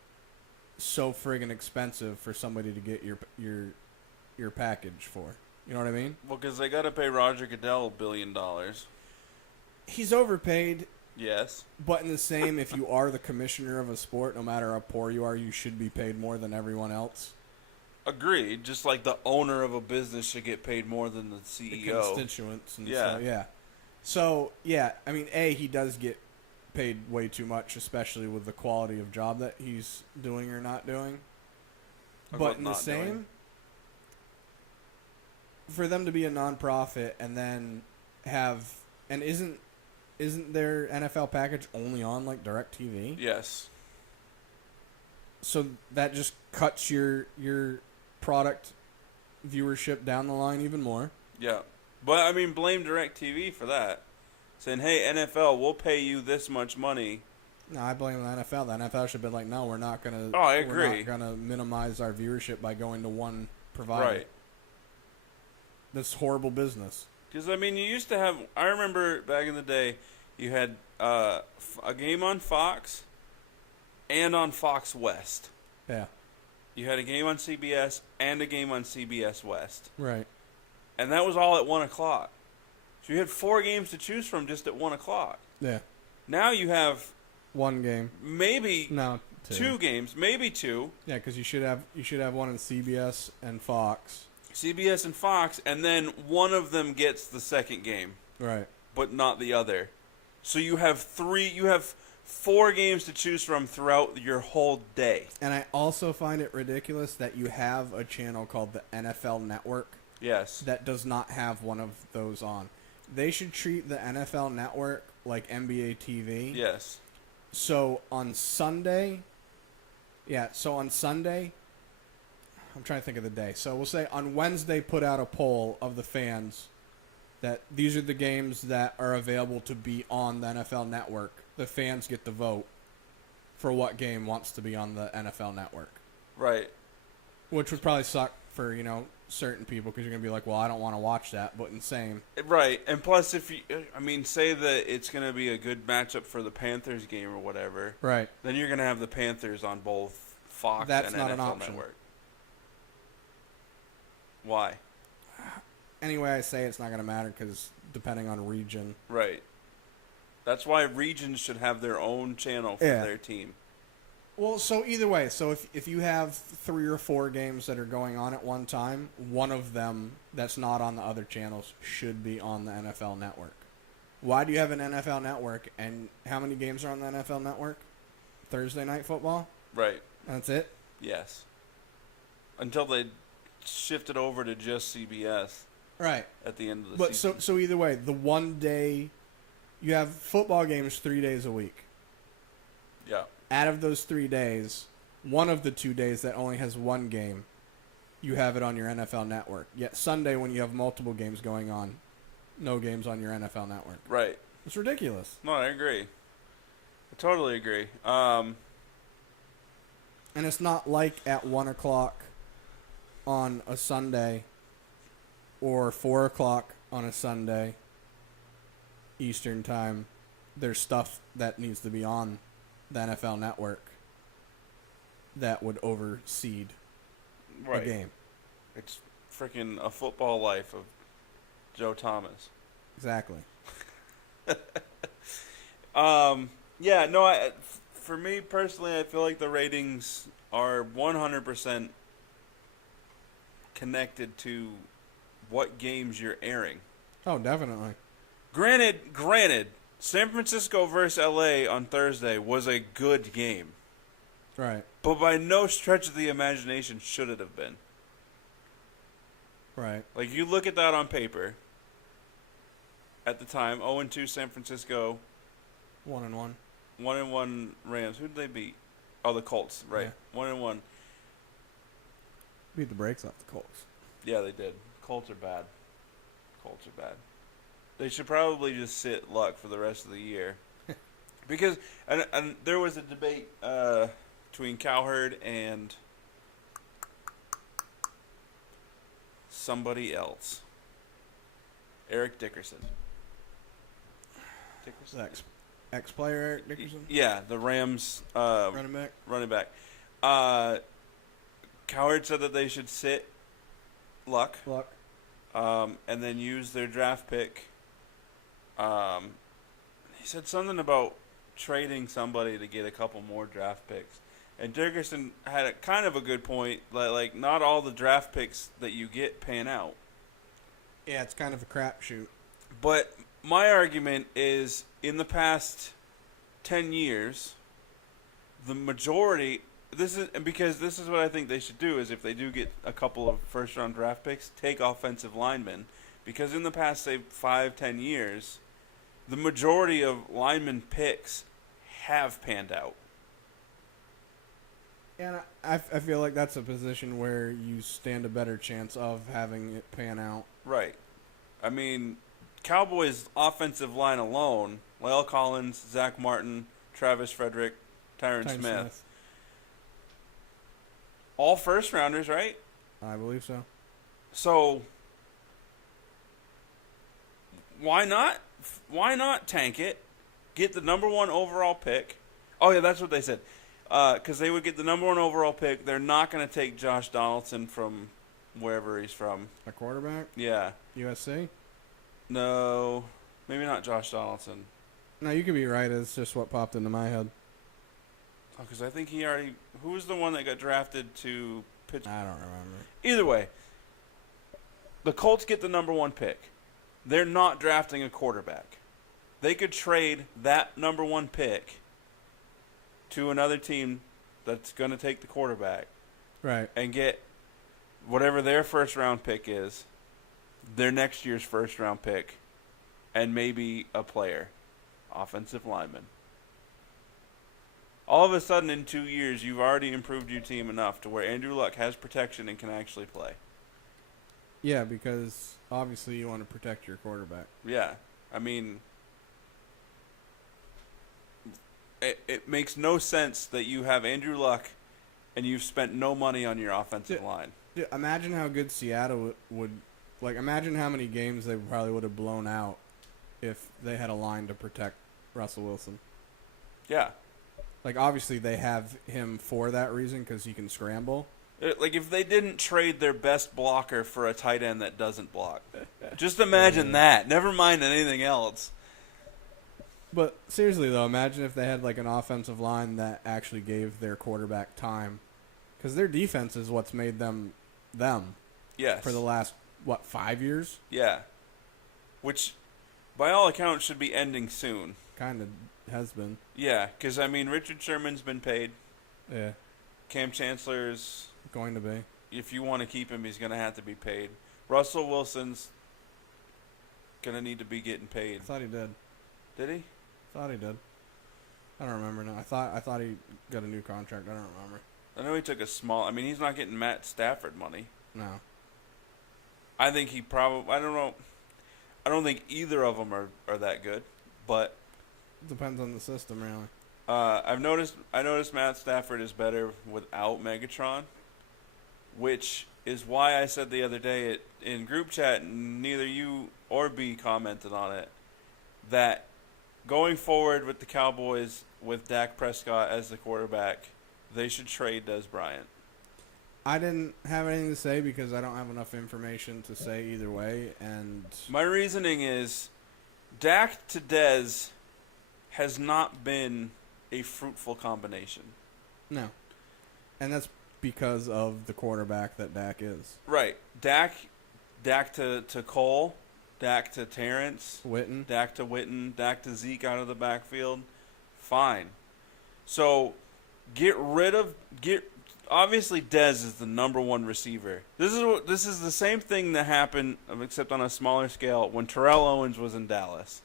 so friggin' expensive for somebody to get your package for? You know what I mean? Well, because they got to pay Roger Goodell $1 billion. He's overpaid, Yes. but in the same, if you are the commissioner of a sport, no matter how poor you are, you should be paid more than everyone else. Agreed. Just like the owner of a business should get paid more than the CEO. The constituents and Yeah. stuff. Yeah. So, yeah, I mean, he does get paid way too much, especially with the quality of job that he's doing or not doing. Or But what in the not same, doing. for them to be a nonprofit and then have, and isn't their NFL package only on like DirecTV? Yes. So that just cuts your product viewership down the line even more. Yeah. But, I mean, blame DirecTV for that. Saying, hey, NFL, we'll pay you this much money. No, I blame the NFL. The NFL should have been like, no, we're not gonna. Oh, I We're agree. not gonna minimize our viewership by going to one provider. Right. That's horrible business. Because, I mean, you used to have... I remember back in the day, you had a game on Fox and on Fox West. Yeah. You had a game on CBS and a game on CBS West. Right. And that was all at 1 o'clock. So you had 4 games to choose from just at 1 o'clock. Yeah. Now you have One game. maybe No. 2 games, maybe 2. Yeah, because you should have one in CBS and Fox. CBS and Fox, and then one of them gets the second game, Right. but not the other. So you have 4 games to choose from throughout your whole day. And I also find it ridiculous that you have a channel called the NFL Network Yes. that does not have one of those on. They should treat the NFL Network like NBA TV. Yes. So on Sunday, I'm trying to think of the day. So we'll say on Wednesday, put out a poll of the fans that these are the games that are available to be on the NFL Network. The fans get to vote for what game wants to be on the NFL Network, Right. which would probably suck for, certain people because you're going to be like, well, I don't want to watch that, but insane. Right. And plus, if you, say that it's going to be a good matchup for the Panthers game or whatever, Right. then you're going to have the Panthers on both Fox That's and not NFL an option. Network. Why? Anyway, I say it's not going to matter because depending on region. Right. That's why regions should have their own channel for their team. Well, so either way, so if you have 3 or 4 games that are going on at one time, one of them that's not on the other channels should be on the NFL Network. Why do you have an NFL Network, and how many games are on the NFL Network? Thursday Night Football? Right. That's it? Yes. Until they shifted over to just CBS Right. at the end of the But season. so either way, the one day, you have football games 3 days a week. Yeah. Out of those 3 days, one of the 2 days that only has one game, you have it on your NFL Network. Yet Sunday, when you have multiple games going on, no games on your NFL Network. Right. It's ridiculous. No, I agree. I totally agree. And it's not like at 1 o'clock on a Sunday or 4 o'clock on a Sunday Eastern time, there's stuff that needs to be on the NFL Network that would overseed Right. the game. It's freaking A Football Life of Joe Thomas. Exactly. Yeah, no, for me personally, I feel like the ratings are 100% connected to what games you're airing. Oh, definitely. Granted, San Francisco versus LA on Thursday was a good game, Right. but by no stretch of the imagination should it have been. Right. Like, you look at that on paper, at the time, 0-2 San Francisco, 1-1. 1-1 Rams. Who did they beat? Oh, the Colts, right. Yeah. 1-1. Beat the brakes off the Colts. Yeah, they did. Colts are bad. Colts are bad. They should probably just sit luck for the rest of the year. Because, and there was a debate between Cowherd and somebody else. Eric Dickerson. Dickerson. Ex-player Eric Dickerson? Yeah, the Rams Running back? running back. Coward said that they should sit Luck. And then use their draft pick. He said something about trading somebody to get a couple more draft picks. And Dickerson had kind of a good point. Like, not all the draft picks that you get pan out. Yeah, it's kind of a crapshoot. But my argument is, in the past 10 years, the majority... Because this is what I think they should do, is if they do get a couple of first-round draft picks, take offensive linemen. Because in the past, say, 5-10 years, the majority of lineman picks have panned out. And I feel like that's a position where you stand a better chance of having it pan out. Right. I mean, Cowboys' offensive line alone, Lyle Collins, Zach Martin, Travis Frederick, Tyron Smith. All first-rounders, right? I believe so. So, why not? Why not tank it? Get the number 1 overall pick. Oh, yeah, that's what they said. Because they would get the number 1 overall pick. They're not going to take Josh Donaldson from wherever he's from. A quarterback? Yeah. USC? No. Maybe not Josh Donaldson. No, you could be right. It's just what popped into my head. Oh, because I think he already... Who was the one that got drafted to pitch? I don't remember. Either way, the Colts get the number 1 pick. They're not drafting a quarterback. They could trade that number 1 pick to another team that's going to take the quarterback. Right. And get whatever their first-round pick is, their next year's first-round pick, and maybe a player, offensive lineman. All of a sudden, in 2 years, you've already improved your team enough to where Andrew Luck has protection and can actually play. Yeah, because obviously you want to protect your quarterback. Yeah. I mean, it makes no sense that you have Andrew Luck and you've spent no money on your offensive line. Dude, imagine how good Seattle would... Like, imagine how many games they probably would have blown out if they had a line to protect Russell Wilson. Yeah. Like, obviously, they have him for that reason because he can scramble. Like, if they didn't trade their best blocker for a tight end that doesn't block. Just imagine that. Never mind anything else. But, seriously, though, imagine if they had, like, an offensive line that actually gave their quarterback time. Because their defense is what's made them. Yes. For the last, 5 years? Yeah. Which, by all accounts, should be ending soon. Kind of has been. Yeah, because, I mean, Richard Sherman's been paid. Yeah. Cam Chancellor's... Going to be. If you want to keep him, he's going to have to be paid. Russell Wilson's going to need to be getting paid. I thought he did. Did he? Thought he did. I don't remember now. I thought he got a new contract. I don't remember. I know he took a small... I mean, he's not getting Matt Stafford money. No. I think he probably... I don't know. I don't think either of them are that good, but... Depends on the system, really. I noticed Matt Stafford is better without Megatron, which is why I said the other day in group chat, neither you or B commented on it, that going forward with the Cowboys with Dak Prescott as the quarterback, they should trade Dez Bryant. I didn't have anything to say because I don't have enough information to say either way, and my reasoning is Dak to Dez has not been a fruitful combination. No. And that's because of the quarterback that Dak is. Right. Dak to Cole, Dak to Terrence, Witten. Dak to Witten, Dak to Zeke out of the backfield. Fine. So obviously Dez is the number 1 receiver. This is the same thing that happened, except on a smaller scale, when Terrell Owens was in Dallas.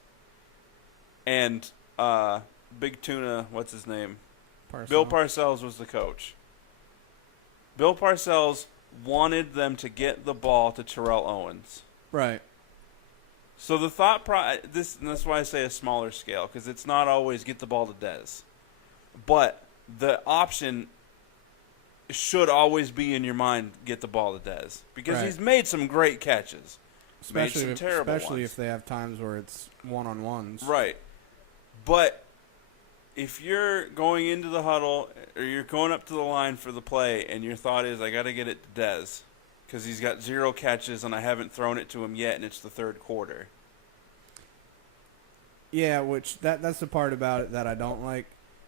And Big Tuna, what's his name? Bill Parcells was the coach. Bill Parcells wanted them to get the ball to Terrell Owens. Right. So the thought and that's why I say a smaller scale, because it's not always get the ball to Dez. But the option should always be in your mind, get the ball to Dez. Because right. he's made some great catches. Especially made some terrible especially ones. if they have times where it's one-on-ones. Right. But if you're going into the huddle or you're going up to the line for the play and your thought is, I got to get it to Dez because he's got 0 catches and I haven't thrown it to him yet and it's the third quarter. Yeah, which that's the part about it that I don't like.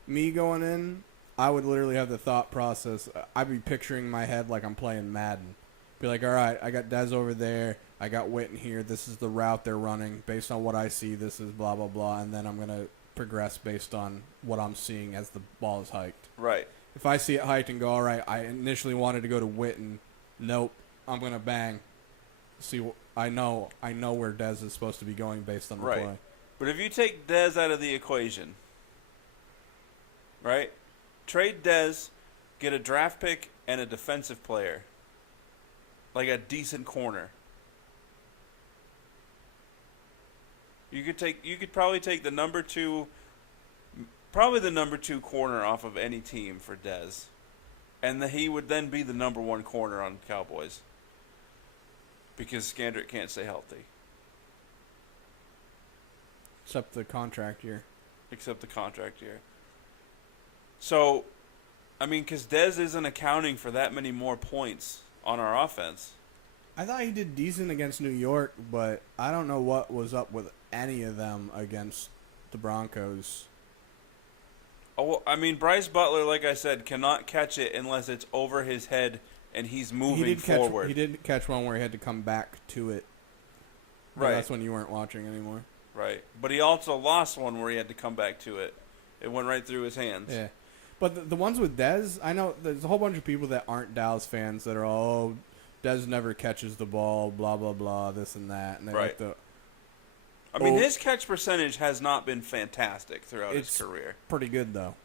Me going in, I would literally have the thought process. I'd be picturing in my head like I'm playing Madden. Be like, all right, I got Dez over there. I got Witten here. This is the route they're running. Based on what I see, this is blah, blah, blah. And then I'm going to progress based on what I'm seeing as the ball is hiked. Right. If I see it hiked and go, all right, I initially wanted to go to Witten. Nope. I'm going to bang. See, I know where Dez is supposed to be going based on the right. play. But if you take Dez out of the equation, right? Trade Dez, get a draft pick and a defensive player. Like a decent corner. You could probably take the number 2 corner off of any team for Dez. And he would then be the number 1 corner on Cowboys. Because Skandrick can't stay healthy. Except the contract year. So, I mean, because Dez isn't accounting for that many more points on our offense. I thought he did decent against New York, but I don't know what was up with any of them against the Broncos. Oh, well, I mean, Bryce Butler, like I said, cannot catch it unless it's over his head and he's moving forward. He did catch one where he had to come back to it. But Right. that's when you weren't watching anymore. Right. But he also lost one where he had to come back to it. It went right through his hands. Yeah. But the ones with Dez, I know there's a whole bunch of people that aren't Dallas fans that are all, Dez never catches the ball, blah, blah, blah, this and that. And they Right. like I mean, his catch percentage has not been fantastic throughout his career. Pretty good, though.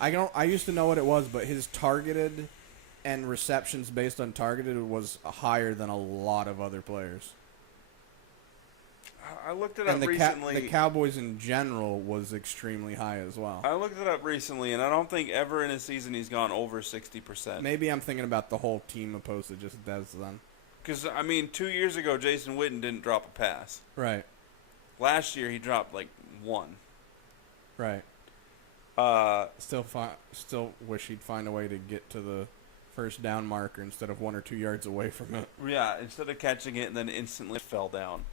I used to know what it was, but his targeted and receptions based on targeted was higher than a lot of other players. I looked it up And recently. the Cowboys in general was extremely high as well. I looked it up recently, and I don't think ever in a season he's gone over 60%. Maybe I'm thinking about the whole team opposed to just Dez then. Because, I mean, 2 years ago, Jason Witten didn't drop a pass. Right. Last year, he dropped, like, 1. Right. Still wish he'd find a way to get to the first down marker instead of 1 or 2 yards away from it. Yeah, instead of catching it and then instantly fell down.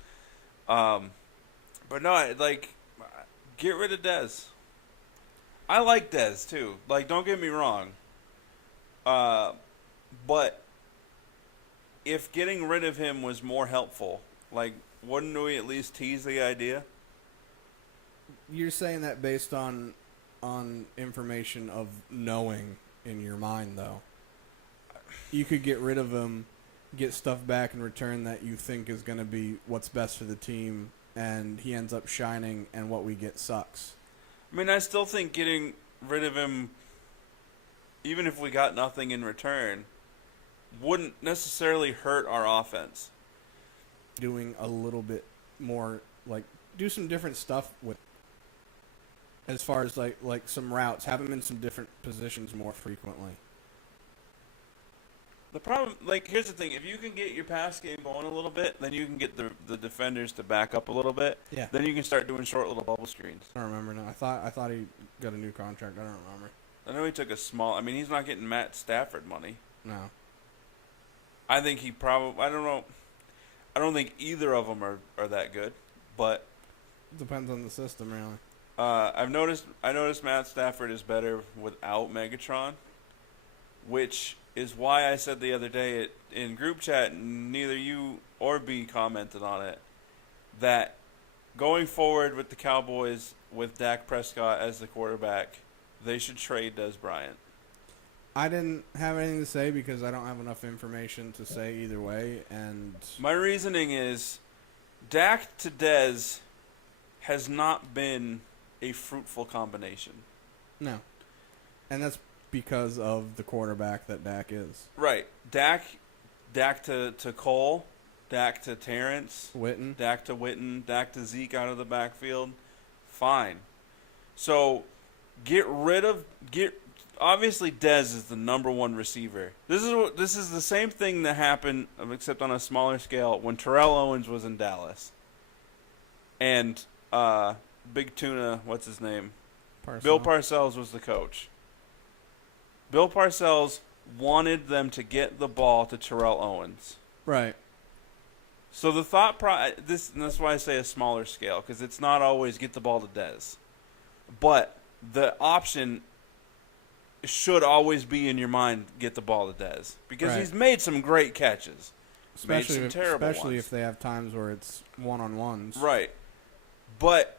But no, like, get rid of Dez. I like Dez, too. Like, don't get me wrong. But if getting rid of him was more helpful, like, wouldn't we at least tease the idea? You're saying that based on information of knowing in your mind, though. You could get rid of him, get stuff back in return that you think is going to be what's best for the team, and he ends up shining, and what we get sucks. I mean, I still think getting rid of him, even if we got nothing in return, wouldn't necessarily hurt our offense. Doing a little bit more, like, do some different stuff with, as far as, like some routes, have him in some different positions more frequently. The problem, like, here's the thing. If you can get your pass game going a little bit, then you can get the defenders to back up a little bit. Yeah. Then you can start doing short little bubble screens. I don't remember now. I thought he got a new contract. I don't remember. I know he took a small, I mean, he's not getting Matt Stafford money. No. I think he probably, I don't know. I don't think either of them are that good, but Depends on the system, really. I noticed Matt Stafford is better without Megatron, which is why I said the other day in group chat, neither you or B commented on it, that going forward with the Cowboys with Dak Prescott as the quarterback, they should trade Dez Bryant. I didn't have anything to say because I don't have enough information to say either way, and My reasoning is Dak to Dez has not been a fruitful combination. no. And that's because of the quarterback that Dak is. Right. Dak to Cole, Dak to Terrence, Witten. Dak to Witten, Dak to Zeke out of the backfield. Fine. So obviously Dez is the number one receiver. This is the same thing that happened, except on a smaller scale, when Terrell Owens was in Dallas. And Big Tuna, what's his name? Parcell. Bill Parcells was the coach. Bill Parcells wanted them to get the ball to Terrell Owens. Right. So the and that's why I say a smaller scale, because it's not always get the ball to Dez. But the option should always be in your mind, get the ball to Dez. Because he's made some great catches. Especially made some terrible ones. if they have times where it's one-on-ones. Right. But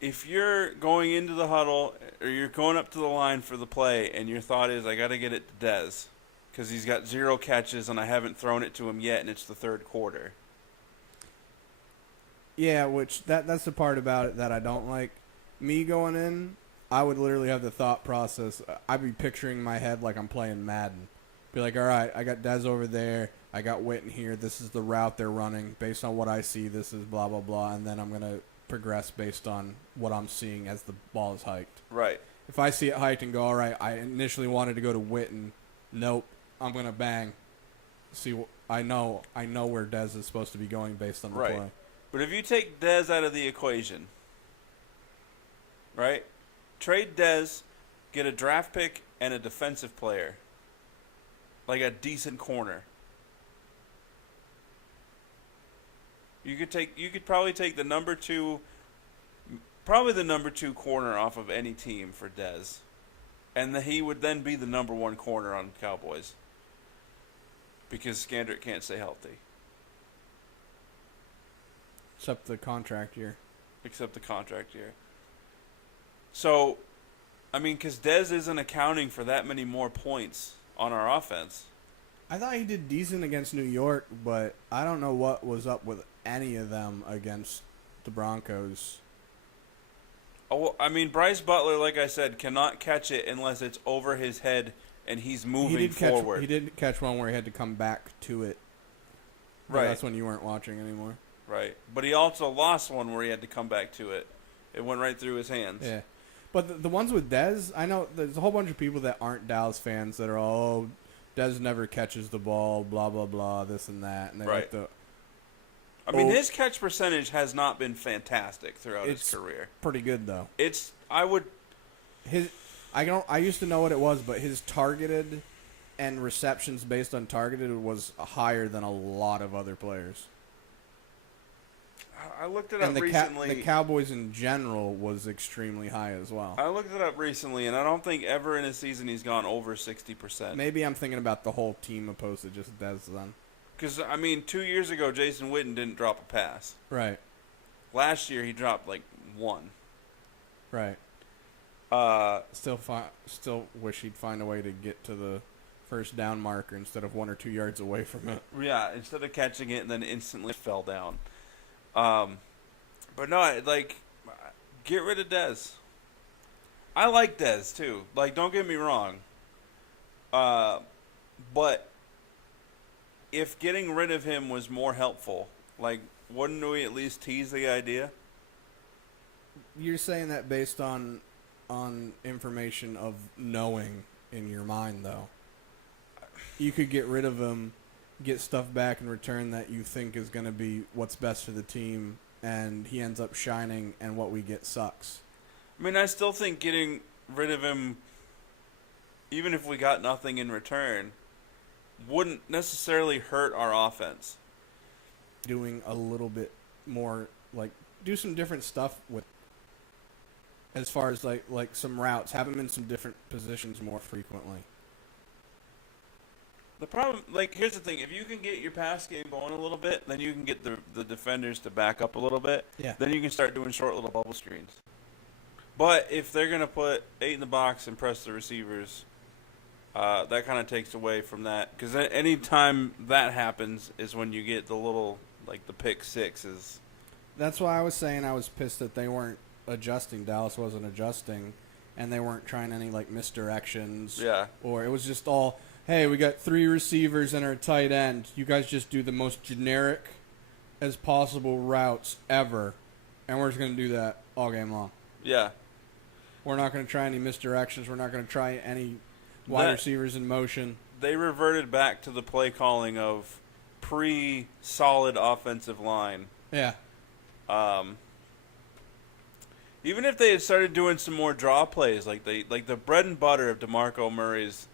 if you're going into the huddle or you're going up to the line for the play and your thought is, I got to get it to Dez because he's got 0 catches and I haven't thrown it to him yet and it's the third quarter. Yeah, which that's the part about it that I don't like. Me going in, I would literally have the thought process. I'd be picturing in my head like I'm playing Madden. Be like, all right, I got Dez over there. I got Witten here. This is the route they're running. Based on what I see, this is blah, blah, blah. And then I'm going to progress based on what I'm seeing as the ball is hiked. Right. If I see it hiked and go, all right, I initially wanted to go to Witten. Nope. I'm going to bang. See, I know where Dez is supposed to be going based on the play. But if you take Dez out of the equation, right, trade Dez, get a draft pick and a defensive player, like a decent corner. You could probably take the number 2 corner off of any team for Dez, and he would then be the number 1 corner on Cowboys because Skandrick can't stay healthy. Except the contract year. So, I mean, because Dez isn't accounting for that many more points on our offense. I thought he did decent against New York, but I don't know what was up with any of them against the Broncos. Oh, I mean, Bryce Butler, like I said, cannot catch it unless it's over his head and he's moving forward. He did catch one where he had to come back to it. Right. That's when you weren't watching anymore. Right. But he also lost one where he had to come back to it. It went right through his hands. Yeah. But the ones with Dez, I know there's a whole bunch of people that aren't Dallas fans that are, Dez never catches the ball, blah, blah, blah, this and that. And they like the... I mean, his catch percentage has not been fantastic throughout his career. Pretty good, though. I used to know what it was, but his targeted and receptions based on targeted was higher than a lot of other players. I looked it up recently. The Cowboys in general was extremely high as well. I looked it up recently, and I don't think ever in a season he's gone over 60%. Maybe I'm thinking about the whole team opposed to just Dez then. Because, I mean, 2 years ago, Jason Witten didn't drop a pass. Right. Last year, he dropped, 1. Right. Still wish he'd find a way to get to the first down marker instead of 1 or 2 yards away from it. Yeah, instead of catching it and then instantly fell down. But no, get rid of Dez. I like Dez, too. Don't get me wrong. But if getting rid of him was more helpful, wouldn't we at least tease the idea? You're saying that based on information of knowing in your mind, though. You could get rid of him, get stuff back in return that you think is going to be what's best for the team, and he ends up shining, and what we get sucks. I mean, I still think getting rid of him, even if we got nothing in return, wouldn't necessarily hurt our offense. Doing a little bit more, do some different stuff with, as far as some routes, have him in some different positions more frequently. The problem, here's the thing: if you can get your pass game going a little bit, then you can get the defenders to back up a little bit. Yeah. Then you can start doing short little bubble screens. But if they're gonna put 8 in the box and press the receivers, that kind of takes away from that, because any time that happens is when you get the little the pick sixes. That's why I was saying I was pissed that they weren't adjusting. Dallas wasn't adjusting, and they weren't trying any misdirections. Yeah. Or it was just all, hey, we got 3 receivers and our tight end. You guys just do the most generic as possible routes ever, and we're just going to do that all game long. Yeah. We're not going to try any misdirections. We're not going to try any wide receivers in motion. They reverted back to the play calling of pre-solid offensive line. Yeah. Even if they had started doing some more draw plays, like the bread and butter of DeMarco Murray's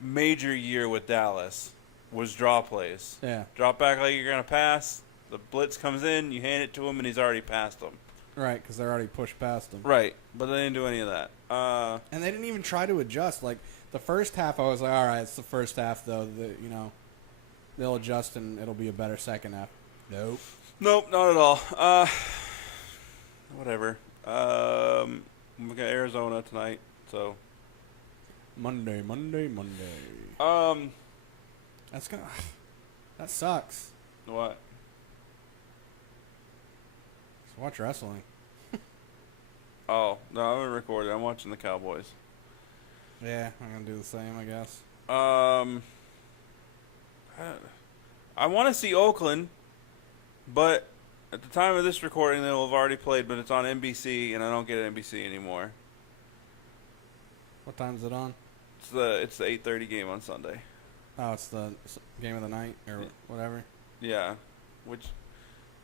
major year with Dallas was draw plays. Yeah. Drop back like you're gonna pass. The blitz comes in, you hand it to him, and he's already passed them. Right, because they're already pushed past them. Right, but they didn't do any of that. And they didn't even try to adjust. Like, the first half, I was like, all right, it's the first half, though. They'll adjust, and it'll be a better second half. Nope. Nope, not at all. Whatever. We got Arizona tonight, so. Monday. That sucks. What? Just watch wrestling. Oh, no, I haven't recorded. I'm watching the Cowboys. Yeah, I'm going to do the same, I guess. I want to see Oakland, but at the time of this recording, they will have already played, but it's on NBC, and I don't get NBC anymore. What time's it on? It's the 8:30 game on Sunday. Oh, it's the game of the night or whatever. Yeah, which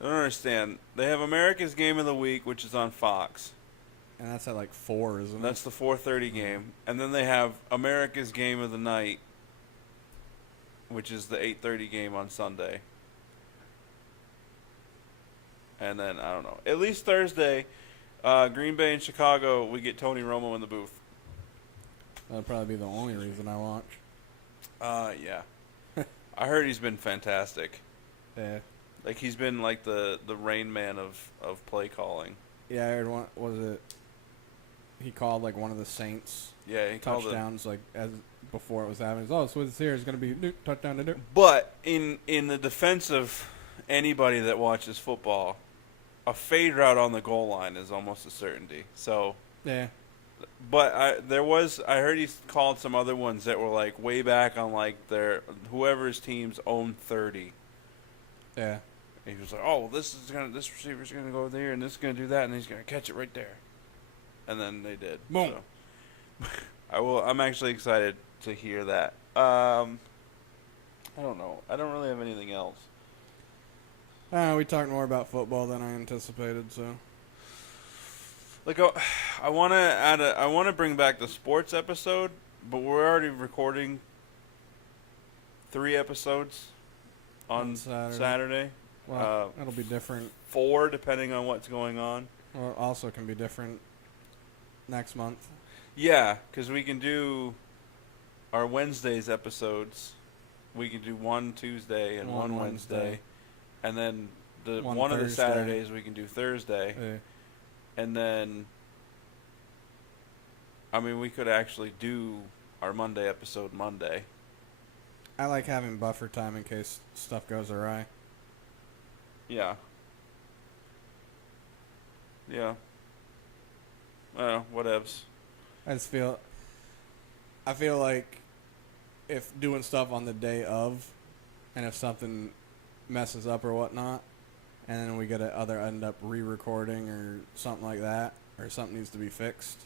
I don't understand. They have America's Game of the Week, which is on Fox. And that's at like 4, isn't it? That's the 4:30 game, and then they have America's Game of the Night, which is the 8:30 game on Sunday. And then I don't know. At least Thursday, Green Bay and Chicago, we get Tony Romo in the booth. That'll probably be the only reason I watch. Yeah. I heard he's been fantastic. Yeah. Like he's been like the Rain Man of play calling. Yeah, I heard one. Was it? He called like one of the Saints. Yeah, he called touchdowns like as before it was happening. Oh, so it's here. It's gonna be touchdown to do. But in the defense of anybody that watches football, a fade route on the goal line is almost a certainty. So yeah. But I heard he called some other ones that were like way back on like their whoever's team's own 30. Yeah. And he was like, oh, well, this receiver's gonna go there, and this is gonna do that, and he's gonna catch it right there. And then they did. Boom. So. I'm actually excited to hear that. I don't know. I don't really have anything else. We talked more about football than I anticipated. So. Like, I want to bring back the sports episode, but we're already recording 3 episodes on Saturday. Well, it'll be different. 4, depending on what's going on. Well, it also can be different next month. Yeah, because we can do our Wednesdays episodes. We can do one Tuesday and one Wednesday. And then one of the Saturdays we can do Thursday. Yeah. And then, I mean, we could actually do our Monday episode Monday. I like having buffer time in case stuff goes awry. Yeah. Yeah. Whatevs. I feel like if doing stuff on the day of, and if something messes up or whatnot, and then we gotta end up re-recording or something like that, or something needs to be fixed,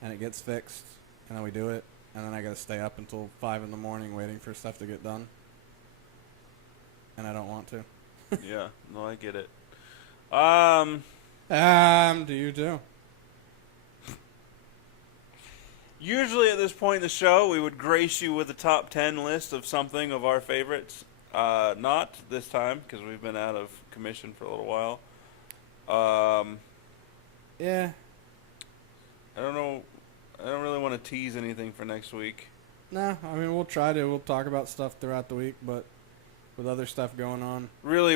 and it gets fixed, and then we do it, and then I gotta stay up until 5 in the morning waiting for stuff to get done, and I don't want to. Yeah, no, I get it. Do you too? Usually at this point in the show, we would grace you with a top 10 list of something of our favorites. Not this time, because we've been out of commission for a little while. Yeah. I don't know. I don't really want to tease anything for next week. Nah, I mean, we'll try to. We'll talk about stuff throughout the week, but with other stuff going on. Really,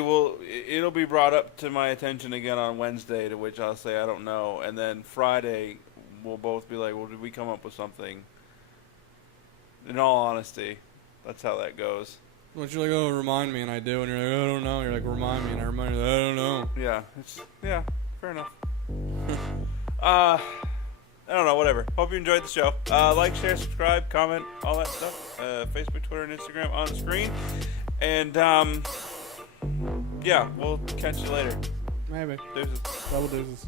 it'll be brought up to my attention again on Wednesday, to which I'll say I don't know. And then Friday, we'll both be like, well, did we come up with something? In all honesty, that's how that goes. Once you're like, oh, remind me, and I do, and you're like, I don't know. You're like, remind me, and I remind you, I don't know. Yeah, fair enough. I don't know, whatever. Hope you enjoyed the show. Like, share, subscribe, comment, all that stuff. Facebook, Twitter, and Instagram on the screen. And, yeah, we'll catch you later. Maybe. Deuces. Double deuces.